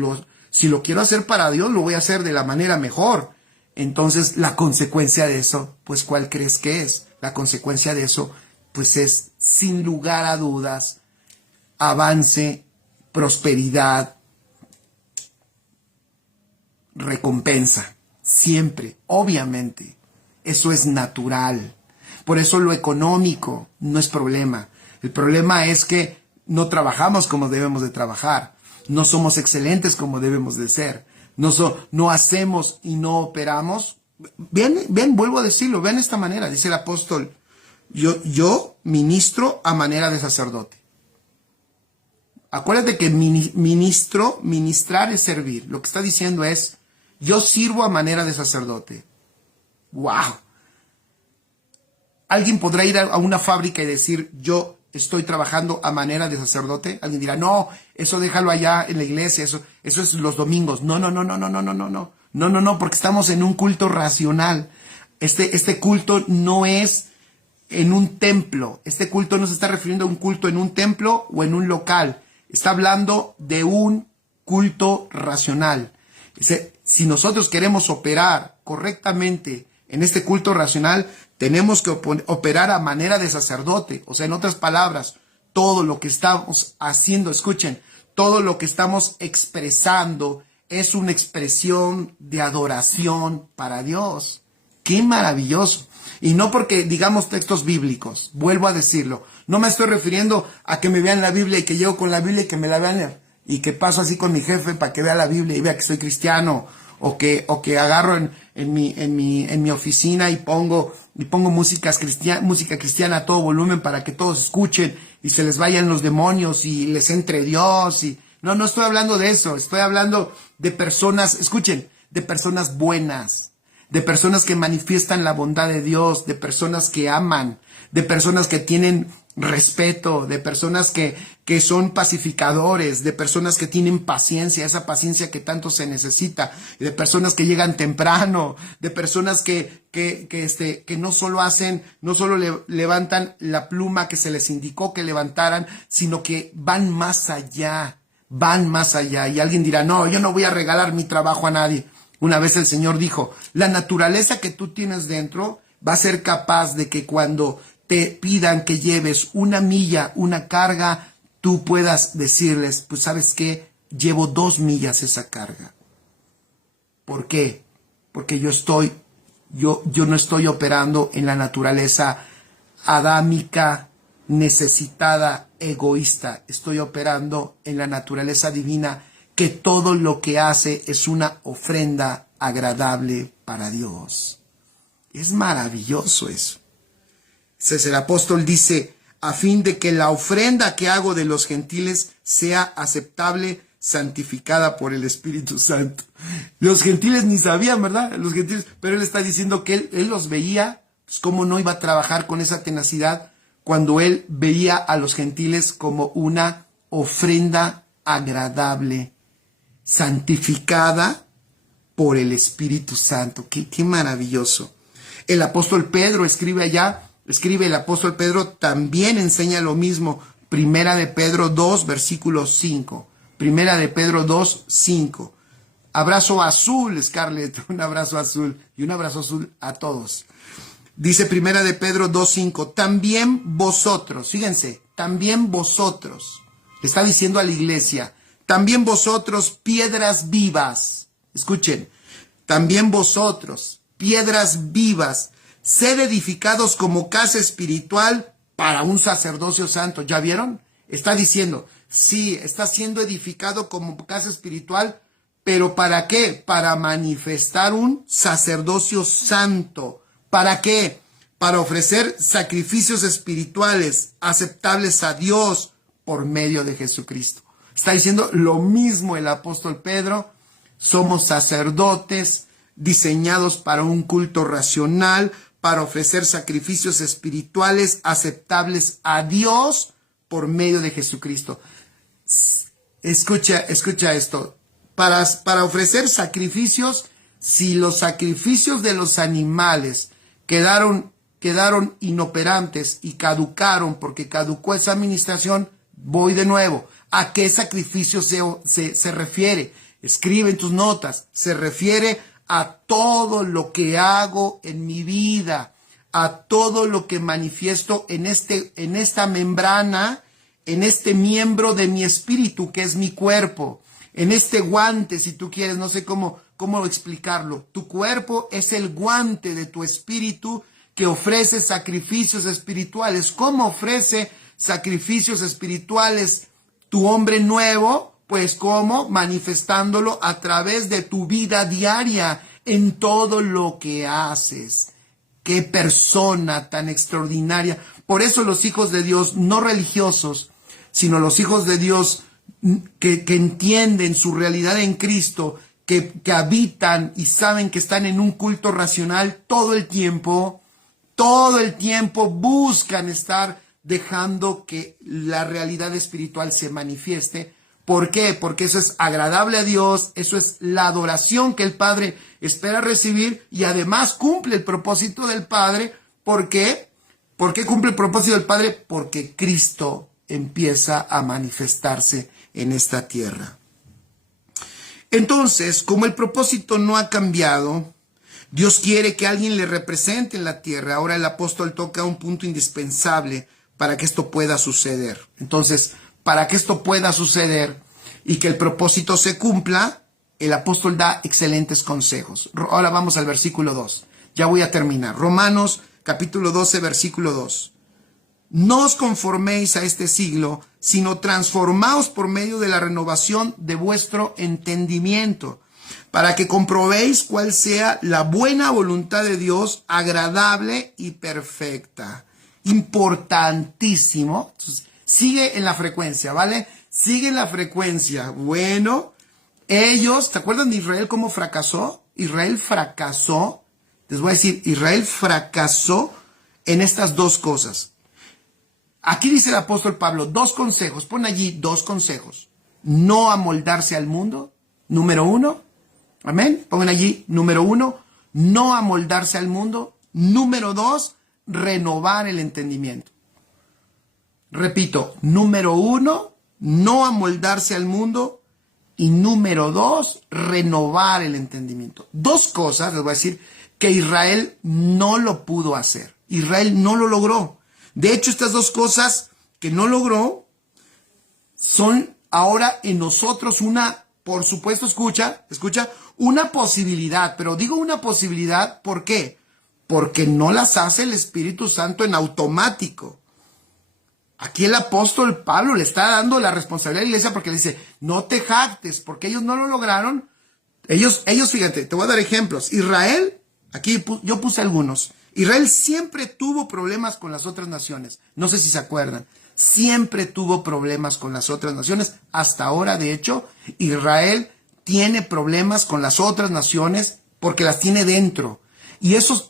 si lo quiero hacer para Dios, lo voy a hacer de la manera mejor. Entonces, la consecuencia de eso, pues, ¿cuál crees que es? La consecuencia de eso, pues, es, sin lugar a dudas, avance, prosperidad, recompensa. Siempre, obviamente. Eso es natural. Por eso lo económico no es problema. El problema es que no trabajamos como debemos de trabajar. No somos excelentes como debemos de ser. No hacemos y no operamos. Ven, vuelvo a decirlo, ven esta manera, dice el apóstol. Yo ministro a manera de sacerdote. Acuérdate que ministrar es servir. Lo que está diciendo es, yo sirvo a manera de sacerdote. ¡Wow! ¿Alguien podrá ir a una fábrica y decir, yo estoy trabajando a manera de sacerdote? Alguien dirá, no, eso déjalo allá en la iglesia, eso es los domingos. No, porque estamos en un culto racional. Este culto no es en un templo. Este culto no se está refiriendo a un culto en un templo o en un local. Está hablando de un culto racional. Si nosotros queremos operar correctamente en este culto racional, tenemos que operar a manera de sacerdote. O sea, en otras palabras, todo lo que estamos haciendo, escuchen, todo lo que estamos expresando es una expresión de adoración para Dios. ¡Qué maravilloso! Y no porque digamos textos bíblicos, vuelvo a decirlo. No me estoy refiriendo a que me vean la Biblia y que llego con la Biblia y que me la vean y que paso así con mi jefe para que vea la Biblia y vea que soy cristiano, o que agarro en mi oficina y pongo música cristiana a todo volumen para que todos escuchen y se les vayan los demonios y les entre Dios. No estoy hablando de eso, estoy hablando de personas, escuchen, de personas buenas, de personas que manifiestan la bondad de Dios, de personas que aman, de personas que tienen respeto, de personas que son pacificadores, de personas que tienen paciencia, esa paciencia que tanto se necesita, de personas que llegan temprano, de personas que no solo levantan la pluma que se les indicó que levantaran, sino que van más allá. Y alguien dirá, no, yo no voy a regalar mi trabajo a nadie. Una vez el Señor dijo, la naturaleza que tú tienes dentro va a ser capaz de que cuando te pidan que lleves una milla, una carga, tú puedas decirles, pues ¿sabes qué? Llevo 2 millas esa carga. ¿Por qué? Porque yo no estoy operando en la naturaleza adámica, necesitada, egoísta. Estoy operando en la naturaleza divina, que todo lo que hace es una ofrenda agradable para Dios. Es maravilloso eso. Entonces el apóstol dice, a fin de que la ofrenda que hago de los gentiles sea aceptable, santificada por el Espíritu Santo. Los gentiles ni sabían, ¿verdad? Los gentiles, pero él está diciendo que él los veía, pues cómo no iba a trabajar con esa tenacidad cuando él veía a los gentiles como una ofrenda agradable, santificada por el Espíritu Santo. Qué maravilloso. El apóstol Pedro escribe el apóstol Pedro también enseña lo mismo. Primera de Pedro 2, versículo 5. Primera de Pedro 2, 5. Abrazo azul, Scarlett, un abrazo azul y un abrazo azul a todos. Dice Primera de Pedro 2, 5. También vosotros, fíjense, también vosotros, le está diciendo a la iglesia, también vosotros, piedras vivas, escuchen, también vosotros, piedras vivas, sed edificados como casa espiritual para un sacerdocio santo. ¿Ya vieron? Está diciendo, sí, está siendo edificado como casa espiritual, pero ¿para qué? Para manifestar un sacerdocio santo. ¿Para qué? Para ofrecer sacrificios espirituales aceptables a Dios por medio de Jesucristo. Está diciendo lo mismo el apóstol Pedro. Somos sacerdotes diseñados para un culto racional, para ofrecer sacrificios espirituales aceptables a Dios por medio de Jesucristo. Escucha esto. Para ofrecer sacrificios si los sacrificios de los animales quedaron inoperantes y caducaron porque caducó esa administración, voy de nuevo. ¿A qué sacrificio se refiere? Escribe en tus notas. Se refiere a todo lo que hago en mi vida, a todo lo que manifiesto en esta membrana, en este miembro de mi espíritu que es mi cuerpo, en este guante, si tú quieres, no sé cómo explicarlo. Tu cuerpo es el guante de tu espíritu que ofrece sacrificios espirituales. ¿Cómo ofrece sacrificios espirituales tu hombre nuevo? Pues ¿cómo? Manifestándolo a través de tu vida diaria, en todo lo que haces. ¡Qué persona tan extraordinaria! Por eso los hijos de Dios, no religiosos, sino los hijos de Dios que entienden su realidad en Cristo, que habitan y saben que están en un culto racional todo el tiempo buscan estar dejando que la realidad espiritual se manifieste. ¿Por qué? Porque eso es agradable a Dios, eso es la adoración que el Padre espera recibir y además cumple el propósito del Padre. ¿Por qué? ¿Por qué cumple el propósito del Padre? Porque Cristo empieza a manifestarse en esta tierra. Entonces, como el propósito no ha cambiado, Dios quiere que alguien le represente en la tierra. Ahora el apóstol toca un punto indispensable para que esto pueda suceder. Entonces, para que esto pueda suceder y que el propósito se cumpla, el apóstol da excelentes consejos. Ahora vamos al versículo 2. Ya voy a terminar. Romanos capítulo 12, versículo 2. No os conforméis a este siglo, sino transformaos por medio de la renovación de vuestro entendimiento, para que comprobéis cuál sea la buena voluntad de Dios, agradable y perfecta. Importantísimo. Entonces, sigue en la frecuencia, ¿vale? Sigue en la frecuencia. Bueno, ellos, ¿te acuerdan de Israel cómo fracasó? Israel fracasó. Les voy a decir, Israel fracasó en estas dos cosas. Aquí dice el apóstol Pablo, dos consejos. Pon allí dos consejos. No amoldarse al mundo, número 1. Amén. Pongan allí, número 1, no amoldarse al mundo. Número 2, renovar el entendimiento. Repito, número 1, no amoldarse al mundo. Y número 2, renovar el entendimiento. Dos cosas, les voy a decir, que Israel no lo pudo hacer. Israel no lo logró. De hecho, estas dos cosas que no logró son ahora en nosotros una, por supuesto, escucha, una posibilidad. Pero digo una posibilidad, ¿por qué? Porque no las hace el Espíritu Santo en automático. Aquí el apóstol Pablo le está dando la responsabilidad a la iglesia porque le dice, no te jactes, porque ellos no lo lograron. Ellos, fíjate, te voy a dar ejemplos. Israel, aquí yo puse algunos. Israel siempre tuvo problemas con las otras naciones. No sé si se acuerdan. Siempre tuvo problemas con las otras naciones. Hasta ahora, de hecho, Israel tiene problemas con las otras naciones porque las tiene dentro. Y eso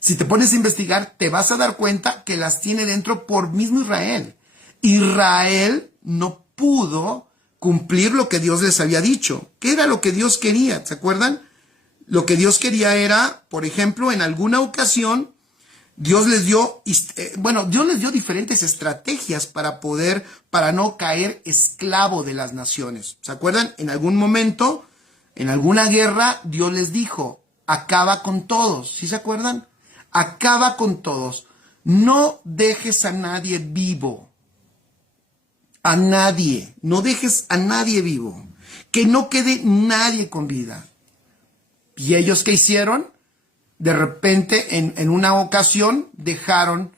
si te pones a investigar, te vas a dar cuenta que las tiene dentro por mismo Israel. Israel no pudo cumplir lo que Dios les había dicho. ¿Qué era lo que Dios quería? ¿Se acuerdan? Lo que Dios quería era, por ejemplo, en alguna ocasión, Dios les dio diferentes estrategias para no caer esclavo de las naciones. ¿Se acuerdan? En algún momento, en alguna guerra, Dios les dijo, acaba con todos. ¿Sí se acuerdan? Acaba con todos. No dejes a nadie vivo. A nadie. No dejes a nadie vivo. Que no quede nadie con vida. ¿Y ellos qué hicieron? De repente, en una ocasión, dejaron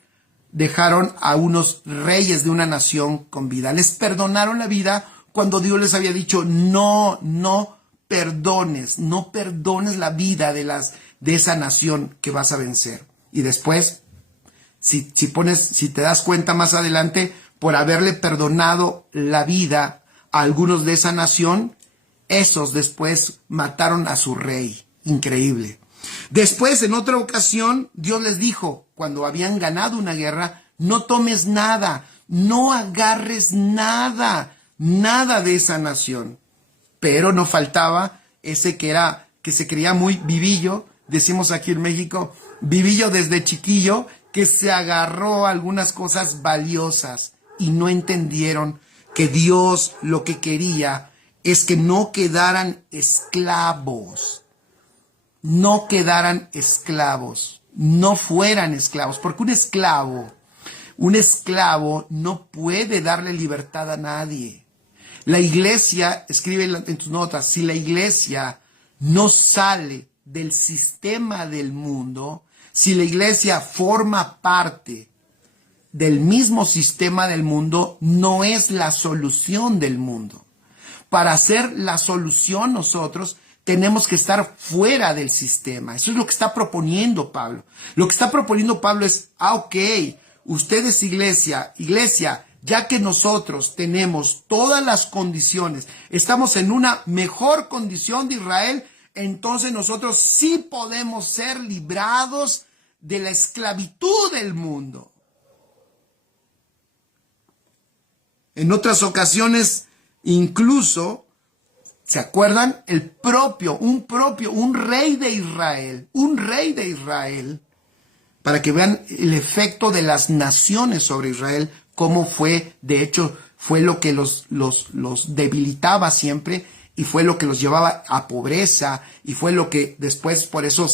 a unos reyes de una nación con vida. Les perdonaron la vida cuando Dios les había dicho, no perdones la vida de esa nación que vas a vencer. Y después, si te das cuenta más adelante, por haberle perdonado la vida a algunos de esa nación, esos después mataron a su rey. Increíble. Después, en otra ocasión, Dios les dijo, cuando habían ganado una guerra, no tomes nada, no agarres nada de esa nación. pero no faltaba ese que se creía muy vivillo, decimos aquí en México, vivillo desde chiquillo, que se agarró a algunas cosas valiosas y no entendieron que Dios lo que quería es que no quedaran esclavos, no quedaran esclavos, no fueran esclavos, porque un esclavo no puede darle libertad a nadie. La iglesia, escribe en tus notas, si la iglesia no sale del sistema del mundo, si la iglesia forma parte del mismo sistema del mundo, no es la solución del mundo. Para hacer la solución nosotros tenemos que estar fuera del sistema. Eso es lo que está proponiendo Pablo. Lo que está proponiendo Pablo es, ok, ustedes iglesia, ya que nosotros tenemos todas las condiciones, estamos en una mejor condición de Israel, entonces nosotros sí podemos ser librados de la esclavitud del mundo. En otras ocasiones, incluso, ¿se acuerdan? Un rey de Israel, para que vean el efecto de las naciones sobre Israel, cómo fue, de hecho, fue lo que los debilitaba siempre, y fue lo que los llevaba a pobreza, y fue lo que después por eso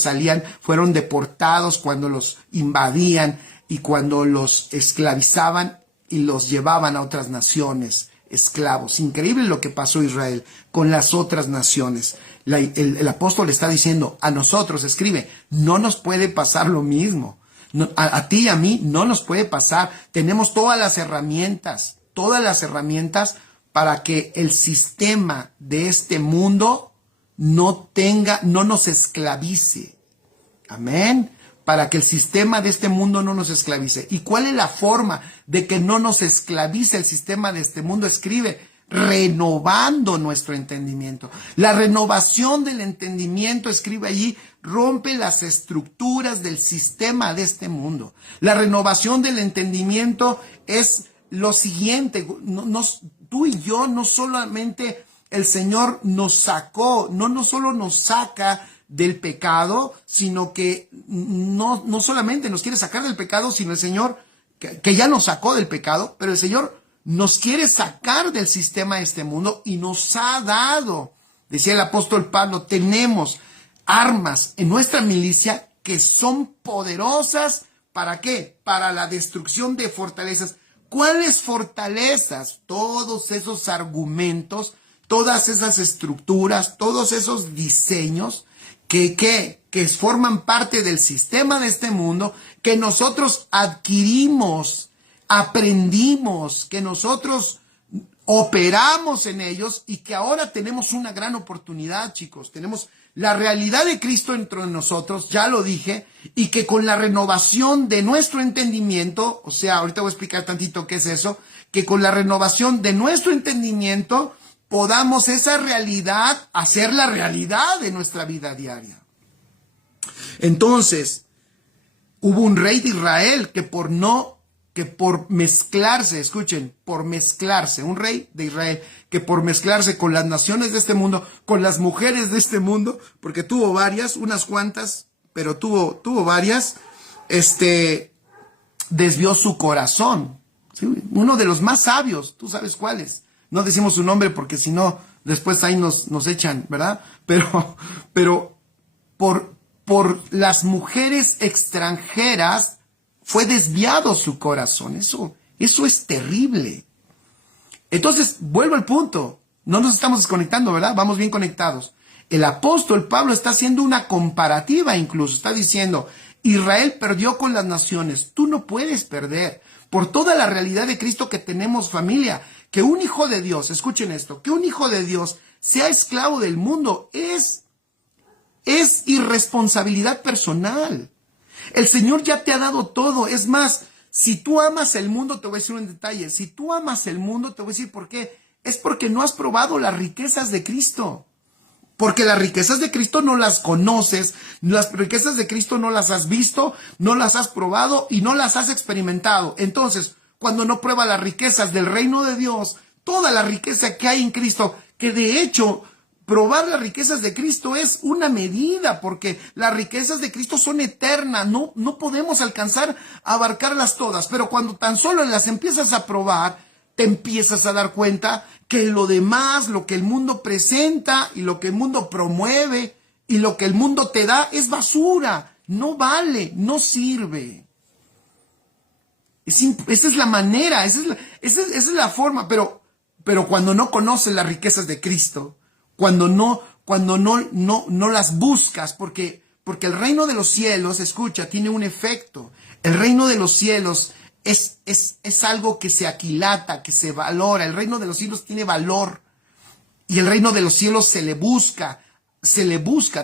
fueron deportados cuando los invadían y cuando los esclavizaban y los llevaban a otras naciones, esclavos. Increíble lo que pasó Israel con las otras naciones. El apóstol está diciendo a nosotros, escribe, no nos puede pasar lo mismo. No, a ti y a mí no nos puede pasar. Tenemos todas las herramientas para que el sistema de este mundo no nos esclavice. Amén. Para que el sistema de este mundo no nos esclavice. ¿Y cuál es la forma de que no nos esclavice el sistema de este mundo? Escribe, renovando nuestro entendimiento. La renovación del entendimiento, escribe allí, rompe las estructuras del sistema de este mundo. La renovación del entendimiento es lo siguiente, tú y yo, no solamente el Señor nos sacó, no solo nos saca del pecado, sino que no solamente nos quiere sacar del pecado, sino el Señor, que ya nos sacó del pecado, pero el Señor nos quiere sacar del sistema de este mundo y nos ha dado, decía el apóstol Pablo, tenemos armas en nuestra milicia que son poderosas, ¿para qué? Para la destrucción de fortalezas. ¿Cuáles fortalezas? Todos esos argumentos, todas esas estructuras, todos esos diseños que forman parte del sistema de este mundo, que nosotros adquirimos, aprendimos, que nosotros operamos en ellos y que ahora tenemos una gran oportunidad, chicos. Tenemos la realidad de Cristo dentro de nosotros, ya lo dije, y que con la renovación de nuestro entendimiento, o sea, ahorita voy a explicar tantito qué es eso, que con la renovación de nuestro entendimiento podamos esa realidad hacer la realidad de nuestra vida diaria. Entonces, hubo un rey de Israel que por mezclarse, escuchen, un rey de Israel que por mezclarse con las naciones de este mundo, con las mujeres de este mundo, porque tuvo varias, unas cuantas, pero tuvo varias, desvió su corazón. ¿Sí? Uno de los más sabios, tú sabes cuáles. No decimos su nombre porque si no, después ahí nos echan, ¿verdad? Pero por las mujeres extranjeras fue desviado su corazón. Eso es terrible. Entonces, vuelvo al punto. No nos estamos desconectando, ¿verdad? Vamos bien conectados. El apóstol Pablo está haciendo una comparativa incluso. Está diciendo, Israel perdió con las naciones. Tú no puedes perder. Por toda la realidad de Cristo que tenemos, familia, que un hijo de Dios, escuchen esto, que un hijo de Dios sea esclavo del mundo es irresponsabilidad personal. El Señor ya te ha dado todo. Es más, si tú amas el mundo, te voy a decir un detalle. Si tú amas el mundo, te voy a decir por qué. Es porque no has probado las riquezas de Cristo. Porque las riquezas de Cristo no las conoces, las riquezas de Cristo no las has visto, no las has probado y no las has experimentado. Entonces, cuando no prueba las riquezas del reino de Dios, toda la riqueza que hay en Cristo, que de hecho probar las riquezas de Cristo es una medida, porque las riquezas de Cristo son eternas, no podemos alcanzar a abarcarlas todas, pero cuando tan solo las empiezas a probar, te empiezas a dar cuenta que lo demás, lo que el mundo presenta y lo que el mundo promueve y lo que el mundo te da es basura, no vale, no sirve. Esa es la manera, esa es la forma, pero cuando no conoces las riquezas de Cristo, cuando no las buscas, porque el reino de los cielos, escucha, tiene un efecto. El reino de los cielos es algo que se aquilata, que se valora. El reino de los cielos tiene valor. Y el reino de los cielos se le busca.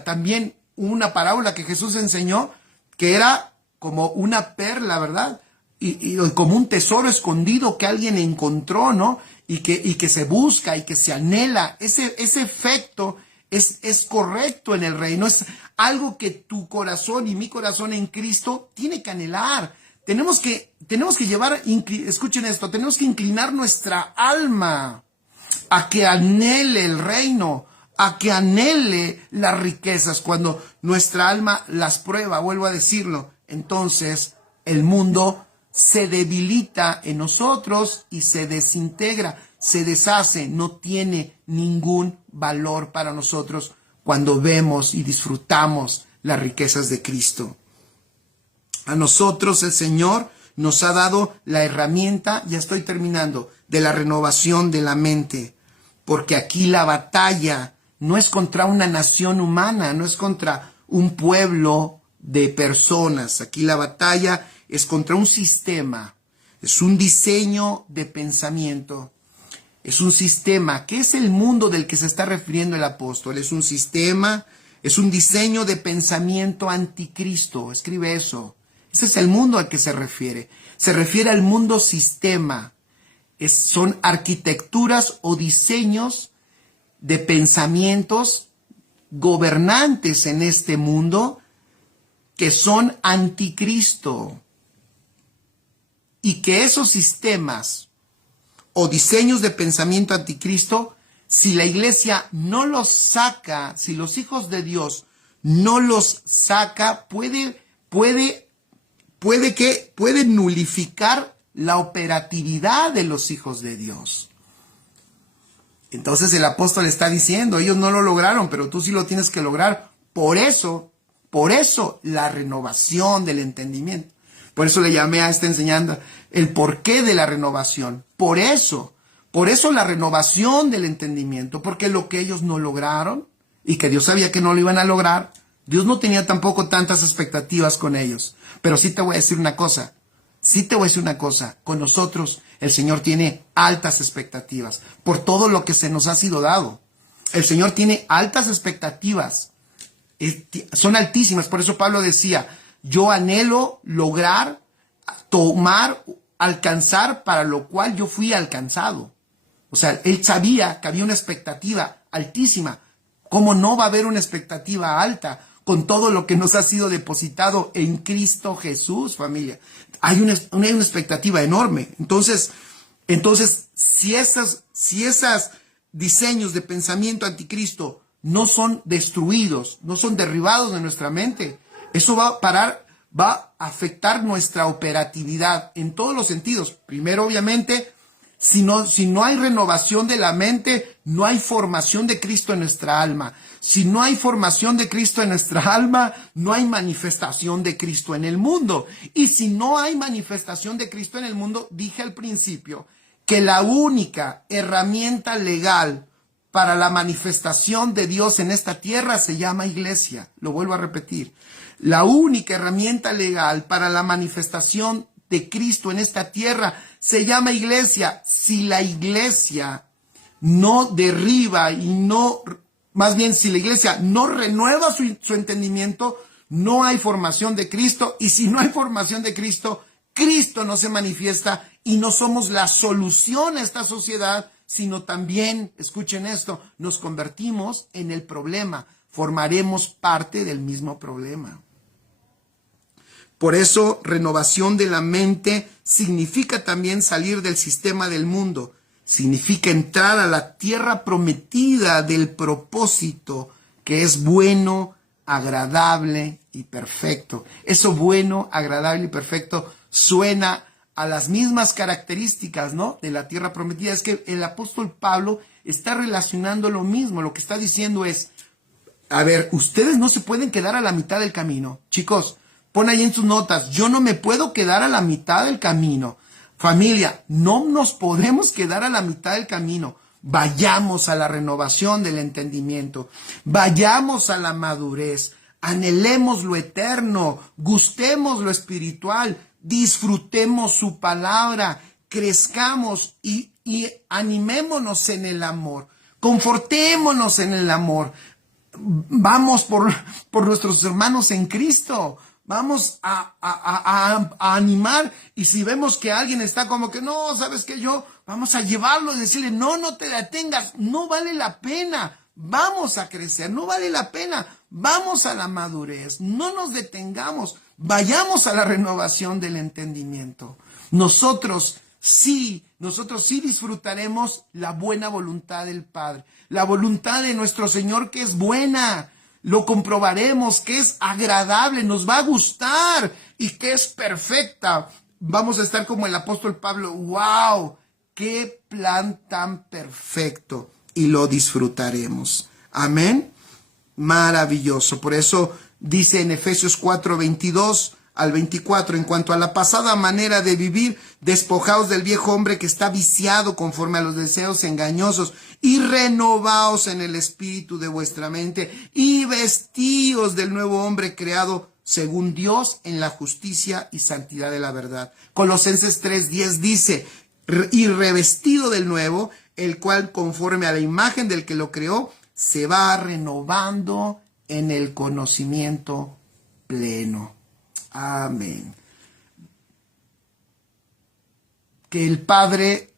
También una parábola que Jesús enseñó, que era como una perla, ¿verdad? Y como un tesoro escondido que alguien encontró, ¿no? Y que se busca y que se anhela. Ese efecto es correcto en el reino. Es algo que tu corazón y mi corazón en Cristo tiene que anhelar. Tenemos que llevar, escuchen esto, tenemos que inclinar nuestra alma a que anhele el reino, a que anhele las riquezas. Cuando nuestra alma las prueba, vuelvo a decirlo, entonces el mundo se debilita en nosotros y se desintegra, se deshace, no tiene ningún valor para nosotros cuando vemos y disfrutamos las riquezas de Cristo. A nosotros el Señor nos ha dado la herramienta, ya estoy terminando, de la renovación de la mente, porque aquí la batalla no es contra una nación humana, no es contra un pueblo de personas, aquí la batalla es contra un sistema, es un diseño de pensamiento, es un sistema. ¿Qué es el mundo del que se está refiriendo el apóstol? Es un sistema, es un diseño de pensamiento anticristo, escribe eso. Ese es el mundo al que se refiere al mundo sistema, son arquitecturas o diseños de pensamientos gobernantes en este mundo que son anticristo. Y que esos sistemas o diseños de pensamiento anticristo, si la iglesia no los saca, si los hijos de Dios no los saca, puede nulificar la operatividad de los hijos de Dios. Entonces el apóstol está diciendo, ellos no lo lograron, pero tú sí lo tienes que lograr. Por eso la renovación del entendimiento. Por eso le llamé a esta enseñanza el porqué de la renovación. Por eso la renovación del entendimiento, porque lo que ellos no lograron y que Dios sabía que no lo iban a lograr, Dios no tenía tampoco tantas expectativas con ellos. Pero sí te voy a decir una cosa, con nosotros el Señor tiene altas expectativas por todo lo que se nos ha sido dado. El Señor tiene altas expectativas, son altísimas. Por eso Pablo decía, yo anhelo lograr, tomar, alcanzar para lo cual yo fui alcanzado. O sea, él sabía que había una expectativa altísima. ¿Cómo no va a haber una expectativa alta con todo lo que nos ha sido depositado en Cristo Jesús, familia? Hay una expectativa enorme. Entonces, si esos diseños de pensamiento anticristo no son destruidos, no son derribados de nuestra mente, eso va a afectar nuestra operatividad en todos los sentidos. Primero, obviamente, si no hay renovación de la mente, no hay formación de Cristo en nuestra alma. Si no hay formación de Cristo en nuestra alma, no hay manifestación de Cristo en el mundo. Y si no hay manifestación de Cristo en el mundo, dije al principio que la única herramienta legal para la manifestación de Dios en esta tierra se llama iglesia. Lo vuelvo a repetir. La única herramienta legal para la manifestación de Cristo en esta tierra se llama iglesia. Si la iglesia no derriba si la iglesia no renueva su entendimiento, no hay formación de Cristo. Y si no hay formación de Cristo, Cristo no se manifiesta y no somos la solución a esta sociedad, sino también, escuchen esto, nos convertimos en el problema. Formaremos parte del mismo problema. Por eso, renovación de la mente significa también salir del sistema del mundo, significa entrar a la tierra prometida del propósito que es bueno, agradable y perfecto. Eso bueno, agradable y perfecto suena a las mismas características, ¿no?, de la tierra prometida. Es que el apóstol Pablo está relacionando lo mismo. Lo que está diciendo es, a ver, ustedes no se pueden quedar a la mitad del camino. Chicos, pon ahí en sus notas, yo no me puedo quedar a la mitad del camino. Familia, no nos podemos quedar a la mitad del camino. Vayamos a la renovación del entendimiento. Vayamos a la madurez. Anhelemos lo eterno. Gustemos lo espiritual. Disfrutemos su palabra. Crezcamos y animémonos en el amor. Confortémonos en el amor. Vamos por nuestros hermanos en Cristo. Vamos a animar. Y si vemos que alguien está como que no, ¿sabes qué? Vamos a llevarlo y decirle, no te detengas, no vale la pena. Vamos a crecer, no vale la pena. Vamos a la madurez, no nos detengamos. Vayamos a la renovación del entendimiento. Nosotros sí disfrutaremos la buena voluntad del Padre. La voluntad de nuestro Señor, que es buena. Lo comprobaremos, que es agradable, nos va a gustar y que es perfecta. Vamos a estar como el apóstol Pablo. ¡Wow! ¡Qué plan tan perfecto! Y lo disfrutaremos. Amén. Maravilloso. Por eso dice en Efesios 4:22 al 24, en cuanto a la pasada manera de vivir, despojaos del viejo hombre que está viciado conforme a los deseos engañosos y renovaos en el espíritu de vuestra mente y vestíos del nuevo hombre creado según Dios en la justicia y santidad de la verdad. Colosenses 3:10 dice, y revestido del nuevo, el cual conforme a la imagen del que lo creó, se va renovando en el conocimiento pleno. Amén. Que el Padre,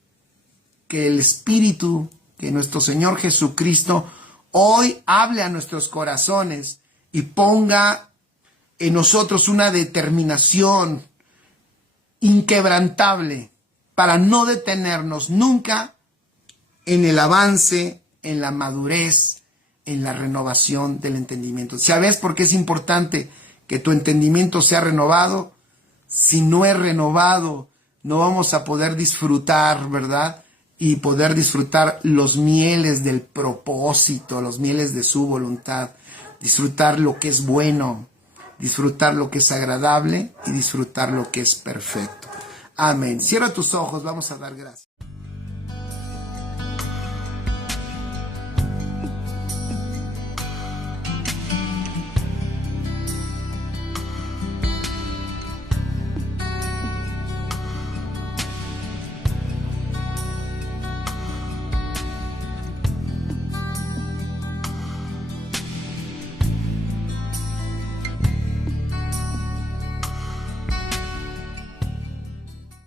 que el Espíritu, que nuestro Señor Jesucristo hoy hable a nuestros corazones y ponga en nosotros una determinación inquebrantable para no detenernos nunca en el avance, en la madurez, en la renovación del entendimiento. ¿Sabes por qué es importante que tu entendimiento sea renovado? Si no es renovado, no vamos a poder disfrutar, ¿verdad? Y poder disfrutar los mieles del propósito, los mieles de su voluntad. Disfrutar lo que es bueno, disfrutar lo que es agradable y disfrutar lo que es perfecto. Amén. Cierra tus ojos, vamos a dar gracias.